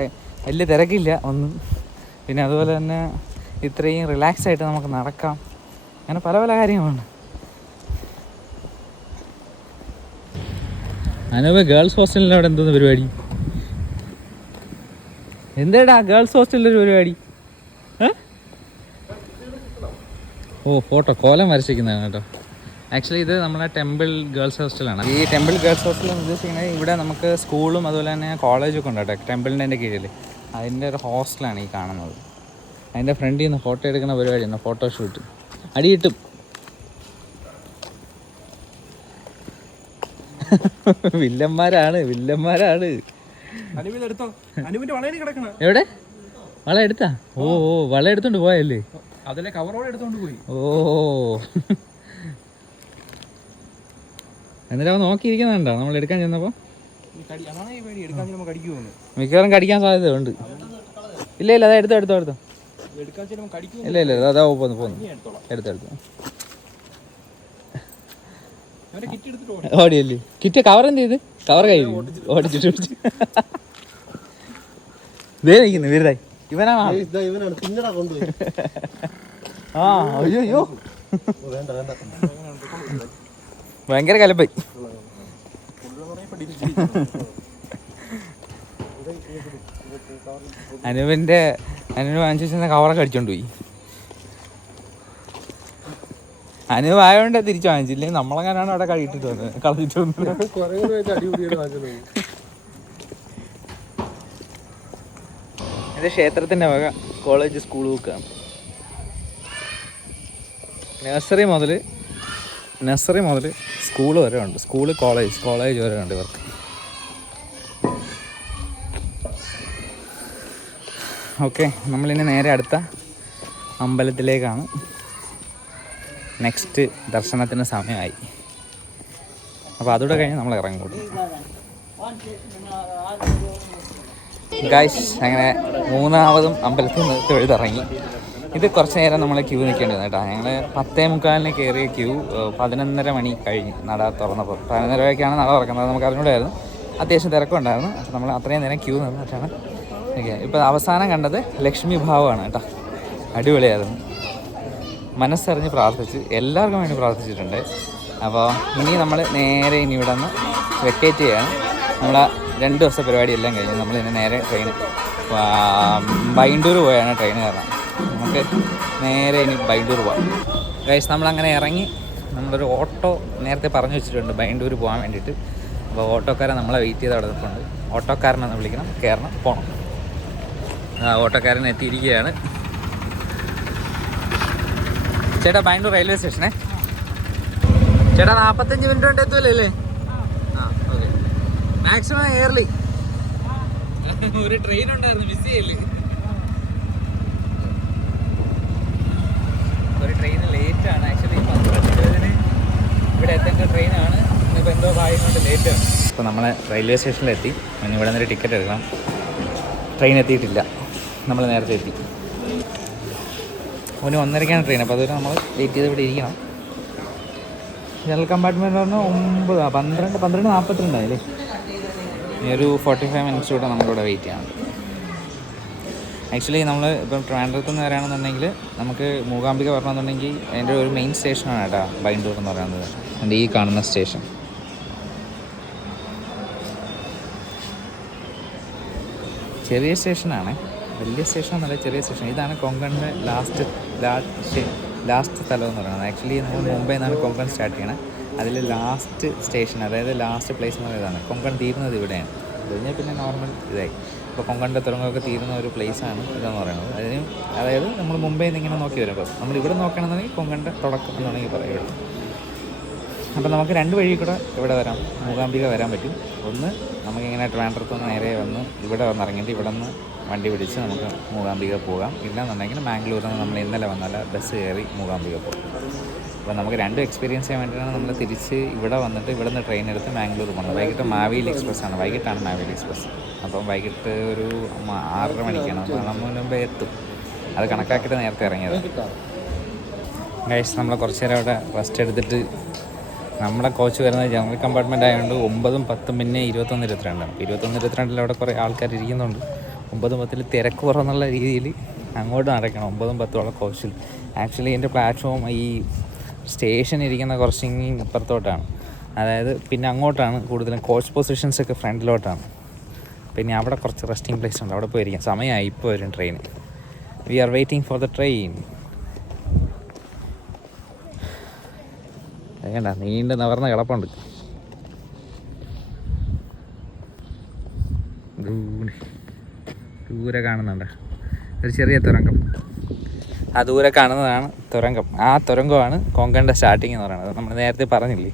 വലിയ തിരക്കില്ല ഒന്നും. പിന്നെ അതുപോലെ തന്നെ ഇത്രയും റിലാക്സ് ആയിട്ട് നമുക്ക് നടക്കാം. അങ്ങനെ പല കാര്യങ്ങളുണ്ട്. അനൂപ്, ഗേൾസ് ഹോസ്റ്റലിൽ അവിടെ എന്തോന്ന് പരിപാടി? എന്താടാ ഗേൾസ് ഹോസ്റ്റലിലൊരു പരിപാടി? ഓ, ഫോട്ടോ കോലം വരച്ചിരിക്കുന്നതാണ് കേട്ടോ. ആക്ച്വലി ഇത് നമ്മുടെ ടെമ്പിൾ ഗേൾസ് ഹോസ്റ്റലാണ്. ഈ ടെമ്പിൾ ഗേൾസ് ഹോസ്റ്റൽ എന്ന് ഉദ്ദേശിക്കുന്നത് ഇവിടെ നമുക്ക് സ്കൂളും അതുപോലെ തന്നെ കോളേജൊക്കെ ഉണ്ട് കേട്ടോ, ടെമ്പിളിൻ്റെ കീഴിൽ. അതിൻ്റെ ഒരു ഹോസ്റ്റലാണ് ഈ കാണുന്നത്. അതിൻ്റെ ഫ്രണ്ടിൽ നിന്ന് ഫോട്ടോ എടുക്കുന്ന പരിപാടിയാണ്, ഫോട്ടോഷൂട്ട്. അടി കിട്ടും. വില്ലന്മാരാണ്. എവിടെ വള എടുത്താ? ഓ വള എടുത്തോണ്ട് പോയല്ലേ? അതിലെ കവറോടെ എടുത്തോണ്ട് പോയി. ഓ എന്നിട്ട് അവൻ നോക്കിയിരിക്കുന്നുണ്ടോ നമ്മൾ എടുക്കാൻ ചെന്നപ്പോ? മിക്കവാറും കടിക്കാൻ സാധ്യതയുണ്ട്. ഇല്ല അതാ എടുത്തോ. ഇല്ല അതാ പോന്നു എടുത്തോ. ഓടിയല്ലേ കിറ്റ്? കവർ എന്ത് ചെയ്ത്? കവർ കയ്യിൽ ഓടിച്ചിട്ട് നിൽക്കുന്നു വീരതായി. ഇവനാണ്. ആ അയ്യോ ഭയങ്കര കലപ്പായി. അനു വാങ്ങിച്ചു കവറൊക്കെ അടിച്ചോണ്ട് പോയി. അനു ആയതുകൊണ്ട് തിരിച്ചു വാങ്ങിച്ചില്ലേ? നമ്മളെങ്ങനെയാണ് അവിടെ കഴിച്ചിട്ട് വന്നത്, കളഞ്ഞിട്ട് വന്നത്. ഇത് ക്ഷേത്രത്തിൻ്റെ വക കോളേജ് സ്കൂൾ ബുക്കാണ്. നഴ്സറി മുതൽ സ്കൂൾ വരെ ഉണ്ട്. സ്കൂള് കോളേജ് വരെ ഉണ്ട് ഇവർക്ക്. ഓക്കെ, നമ്മളിനി നേരെ അടുത്ത അമ്പലത്തിലേക്കാണ്. നെക്സ്റ്റ് ദർശനത്തിന് സമയമായി. അപ്പോൾ അതുകൂടെ കഴിഞ്ഞ് നമ്മൾ ഇറങ്ങും. ഗൈസ്, അങ്ങനെ മൂന്നാമതും അമ്പലത്തിൽ നിന്ന് തൊഴുതിറങ്ങി. ഇത് കുറച്ച് നേരം നമ്മൾ ക്യൂ നിൽക്കേണ്ടത് കേട്ടോ. ഞങ്ങൾ 10:45 കയറിയ ക്യൂ 11:30 മണി കഴിഞ്ഞ് നട തുറന്നപ്പോൾ. 11:30 നട തുറക്കുന്നത്, നമുക്ക് അറിഞ്ഞൂടായിരുന്നു. അത്യാവശ്യം തിരക്കുണ്ടായിരുന്നു. അപ്പോൾ നമ്മൾ അത്രയും നേരം ക്യൂ നിന്നിട്ടാണ് നിൽക്കുക. ഇപ്പോൾ അവസാനം കണ്ടത് ലക്ഷ്മി ഭാവമാണ് കേട്ടോ. അടിപൊളിയായിരുന്നു. മനസ്സറിഞ്ഞ് പ്രാർത്ഥിച്ച് എല്ലാവർക്കും വേണ്ടി പ്രാർത്ഥിച്ചിട്ടുണ്ട്. അപ്പോൾ ഇനി നമ്മൾ നേരെ ഇവിടെ നിന്ന് വെക്കേറ്റ് ചെയ്യുകയാണ്. നമ്മൾ 2 ദിവസത്തെ പരിപാടിയെല്ലാം കഴിഞ്ഞ് നമ്മൾ ഇനി നേരെ ട്രെയിൻ ബൈണ്ടൂർ പോയാണ് ട്രെയിൻ കാരണം. നമുക്ക് നേരെ ഇനി ബൈണ്ടൂർ പോകാം. ഗൈസ്, നമ്മളങ്ങനെ ഇറങ്ങി. നമ്മളൊരു ഓട്ടോ നേരത്തെ പറഞ്ഞു വെച്ചിട്ടുണ്ട് ബൈണ്ടൂർ പോകാൻ വേണ്ടിയിട്ട്. അപ്പോൾ ഓട്ടോക്കാരൻ നമ്മളെ വെയിറ്റ് ചെയ്ത് അവിടെ നിൽപ്പുണ്ട്. ഓട്ടോക്കാരനെ വിളിക്കണം, കയറണം, പോകണം. ഓട്ടോക്കാരൻ എത്തിയിരിക്കുകയാണ്. ചേട്ടാ, ബൈണ്ടൂർ റെയിൽവേ സ്റ്റേഷനേ. ചേട്ടാ 45 മിനിറ്റ് കൊണ്ട് എത്തുമല്ലേ? ആ ഓക്കെ. Maximum early. ഒരു ട്രെയിൻ ഉണ്ടായിരുന്നു, മിസ് ചെയ്യല്ലേ? ഒരു ട്രെയിൻ ലേറ്റ് ആണ്. ആക്ച്വലി 12:20 ഇവിടെ എത്തേണ്ട ട്രെയിനാണ്. ഇപ്പോൾ എന്തോ ഭാഗ്യം കൊണ്ട് ലേറ്റ് ആണ്. ഇപ്പോൾ നമ്മൾ റെയിൽവേ സ്റ്റേഷനിലെത്തി. ഇവിടെ നിന്നൊരു ടിക്കറ്റ് എടുക്കണം. ട്രെയിൻ എത്തിയിട്ടില്ല. നമ്മൾ നേരത്തെ എത്തി. 1:30 ട്രെയിൻ. അപ്പോൾ അതുവരെ നമ്മൾ വെയിറ്റ് ചെയ്ത് ഇവിടെ ഇരിക്കണം. ജനറൽ കമ്പാർട്ട്മെൻറ്റ് പറഞ്ഞാൽ 12:42 ആയില്ലേ? ഇനി ഒരു 45 മിനിറ്റ്സ് കൂടെ നമ്മളിവിടെ വെയിറ്റ് ചെയ്യണം. ആക്ച്വലി നമ്മൾ ഇപ്പം ട്രിവാൻഡ്രത്ത് നിന്ന് വരികയാണെന്നുണ്ടെങ്കിൽ നമുക്ക് മൂകാംബിക വരണമെന്നുണ്ടെങ്കിൽ അതിൻ്റെ ഒരു മെയിൻ സ്റ്റേഷനാണ് കേട്ടോ ബൈണ്ടൂർ എന്ന് പറയുന്നത്. എൻ്റെ ഈ കാണുന്ന സ്റ്റേഷൻ. ചെറിയ സ്റ്റേഷനാണ്, വലിയ സ്റ്റേഷനൊന്നുമല്ല, ചെറിയ സ്റ്റേഷൻ. ഇതാണ് കൊങ്കണിൻ്റെ ലാസ്റ്റ് സ്ഥലം എന്ന് പറയുന്നത്. ആക്ച്വലി നമ്മൾ മുംബൈയിൽ നിന്നാണ് കൊങ്കൺ സ്റ്റാർട്ട് ചെയ്യണത്. അതിൽ ലാസ്റ്റ് സ്റ്റേഷൻ, അതായത് ലാസ്റ്റ് പ്ലേസ് എന്ന് പറയുന്നതാണ്. കൊങ്കൺ തീരുന്നത് ഇവിടെയാണ്. അത് കഴിഞ്ഞാൽ പിന്നെ നോർമൽ ഇതായി. ഇപ്പോൾ കൊങ്കണിൻ്റെ തുറങ്ങൊക്കെ തീരുന്ന ഒരു പ്ലേസാണ് ഇതെന്ന് പറയുന്നത്. അതായത് നമ്മൾ മുംബൈയിൽ നിന്ന് ഇങ്ങനെ നോക്കി വരുമ്പോൾ നമ്മൾ ഇവിടെ നോക്കണമെന്നുണ്ടെങ്കിൽ കൊങ്കണിൻ്റെ തുടക്കം എന്നുണ്ടെങ്കിൽ പറയുള്ളൂ. അപ്പോൾ നമുക്ക് 2 വഴി കൂടെ ഇവിടെ വരാം, മൂകാംബിക വരാൻ പറ്റും. ഒന്ന് നമുക്കിങ്ങനെ ട്രിവാൻഡ്രത്ത് നിന്ന് നേരെ വന്ന് ഇവിടെ വന്നിറങ്ങിയിട്ട് ഇവിടെ നിന്ന് വണ്ടി പിടിച്ച് നമുക്ക് മൂകാംബിക പോകാം. ഇല്ലെന്നുണ്ടെങ്കിൽ മാംഗ്ലൂരിൽ നിന്ന് നമ്മൾ ഇന്നലെ വന്നല്ല ബസ് കയറി മൂകാംബിക പോകും. അപ്പോൾ നമുക്ക് 2 എക്സ്പീരിയൻസ് ചെയ്യാൻ വേണ്ടിയിട്ടാണ് നമ്മൾ തിരിച്ച് ഇവിടെ വന്നിട്ട് ഇവിടെ നിന്ന് ട്രെയിൻ എടുത്ത് മാംഗ്ലൂർ പോകുന്നത്. വൈകിട്ട് മാവേലി എക്സ്പ്രസ് ആണ്, വൈകിട്ടാണ് മാവേലി എക്സ്പ്രസ്. അപ്പം വൈകിട്ട് ഒരു 6:30 മണിക്കാണ്. അപ്പോൾ നമ്മൾ മുമ്പേ എത്തും. അത് കണക്കാക്കിയിട്ട് നേരത്തെ ഇറങ്ങിയത്. ഗൈസ്, നമ്മൾ കുറച്ച് നേരം അവിടെ റെസ്റ്റ് എടുത്തിട്ട് നമ്മുടെ കോച്ച് വരുന്നത് ജനറൽ കമ്പാർട്ട്മെൻ്റ് ആയതുകൊണ്ട് 9, 10 പിന്നെ 21, 22. 21, 22 അവിടെ കുറേ ആൾക്കാർ ഇരിക്കുന്നുണ്ട്. 9, 10 തിരക്ക് കുറവെന്നുള്ള രീതിയിൽ അങ്ങോട്ട് നടക്കണം. 9, 10 കോച്ചിൽ. ആക്ച്വലി എൻ്റെ പ്ലാറ്റ്ഫോം ഈ സ്റ്റേഷൻ ഇരിക്കുന്ന കുറച്ചിങ്ങി ഇപ്പുറത്തോട്ടാണ്. അതായത് പിന്നെ അങ്ങോട്ടാണ് കൂടുതലും കോച്ച് പൊസിഷൻസൊക്കെ ഫ്രണ്ടിലോട്ടാണ്. പിന്നെ അവിടെ കുറച്ച് റെസ്റ്റിംഗ് പ്ലേസ് ഉണ്ട്, അവിടെ പോയിരിക്കാം. സമയമായി, ഇപ്പോൾ വരും train. We are waiting for the train. വേണ്ട നീണ്ട് നവർന്ന കിടപ്പുണ്ട്. ദൂരെ കാണുന്നുണ്ട് ഒരു ചെറിയ തുരങ്കം. ആ ദൂരെ കാണുന്നതാണ് തുരങ്കം. ആ തുരങ്കമാണ് കൊങ്കണിൻ്റെ സ്റ്റാർട്ടിങ് എന്ന് പറയുന്നത്. നമ്മൾ നേരത്തെ പറഞ്ഞില്ലേ,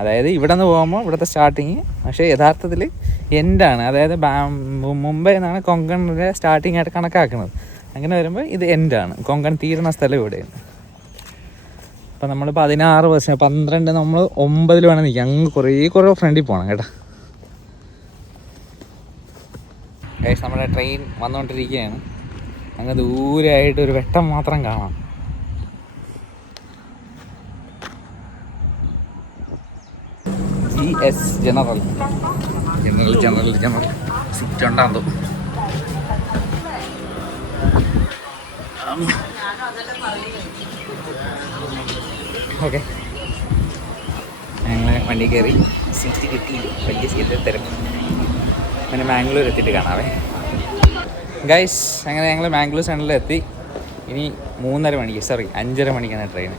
അതായത് ഇവിടെ നിന്ന് പോകുമ്പോൾ ഇവിടുത്തെ സ്റ്റാർട്ടിങ്, പക്ഷേ യഥാർത്ഥത്തിൽ എൻഡാണ്. അതായത് മുംബൈ എന്നാണ് കൊങ്കണിൻ്റെ സ്റ്റാർട്ടിങ് ആയിട്ട് കണക്കാക്കുന്നത്. അങ്ങനെ വരുമ്പോൾ ഇത് എൻഡാണ്. കൊങ്കൺ തീരുന്ന സ്ഥലം ഇവിടെയാണ്. അപ്പം നമ്മൾ 16 ബസ് 12 നമ്മൾ 9 വേണം നിൽക്കാം. അങ്ങ് കുറേ ഫ്രണ്ടിൽ പോകണം കേട്ടോ. നമ്മുടെ ട്രെയിൻ വന്നുകൊണ്ടിരിക്കുകയാണ്. അങ്ങ് ദൂരെയായിട്ട് ഒരു വെട്ടം മാത്രം കാണാം. GS ജനറൽ സീറ്റ് ഉണ്ടാകും. ഓക്കെ, ഞങ്ങൾ വണ്ടി കയറി. സീറ്റ് കിട്ടിയില്ല, വലിയ സീറ്റ് തിരക്കും. അങ്ങനെ മാംഗ്ലൂർ എത്തിയിട്ട് കാണാവേ ഗൈസ്. അങ്ങനെ ഞങ്ങൾ മാംഗ്ലൂർ സെൻട്രലിലെത്തി. ഇനി 5:30 മണിക്കാണ് ട്രെയിൻ.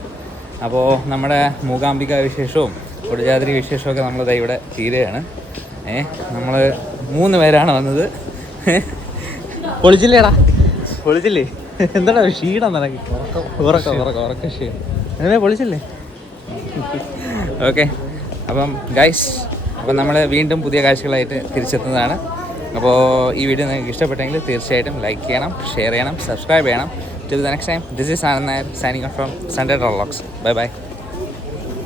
അപ്പോൾ നമ്മുടെ മൂകാംബിക വിശേഷവും കൊടിജാദ്രി വിശേഷമൊക്കെ നമ്മളിതാ ഇവിടെ തീരുകയാണ്. നമ്മൾ 3 പേരാണ് വന്നത്. പൊളിച്ചില്ലേടാ? പൊളിച്ചില്ലേ? എന്താടാ ക്ഷീണം നിനക്ക്? ഉറക്ക ക്ഷീണം. അങ്ങനെ പൊളിച്ചില്ലേ? ഓക്കെ, അപ്പം ഗൈസ്, അപ്പം നമ്മൾ വീണ്ടും പുതിയ കാഴ്ചകളായിട്ട് തിരിച്ചെത്തുന്നതാണ്. അപ്പോൾ ഈ വീഡിയോ നിങ്ങൾക്ക് ഇഷ്ടപ്പെട്ടെങ്കിൽ തീർച്ചയായിട്ടും ലൈക്ക് ചെയ്യണം, ഷെയർ ചെയ്യണം, സബ്സ്ക്രൈബ് ചെയ്യണം. Till the next time, this is Anand Nair signing off from Sunday Vlogs. Bye bye.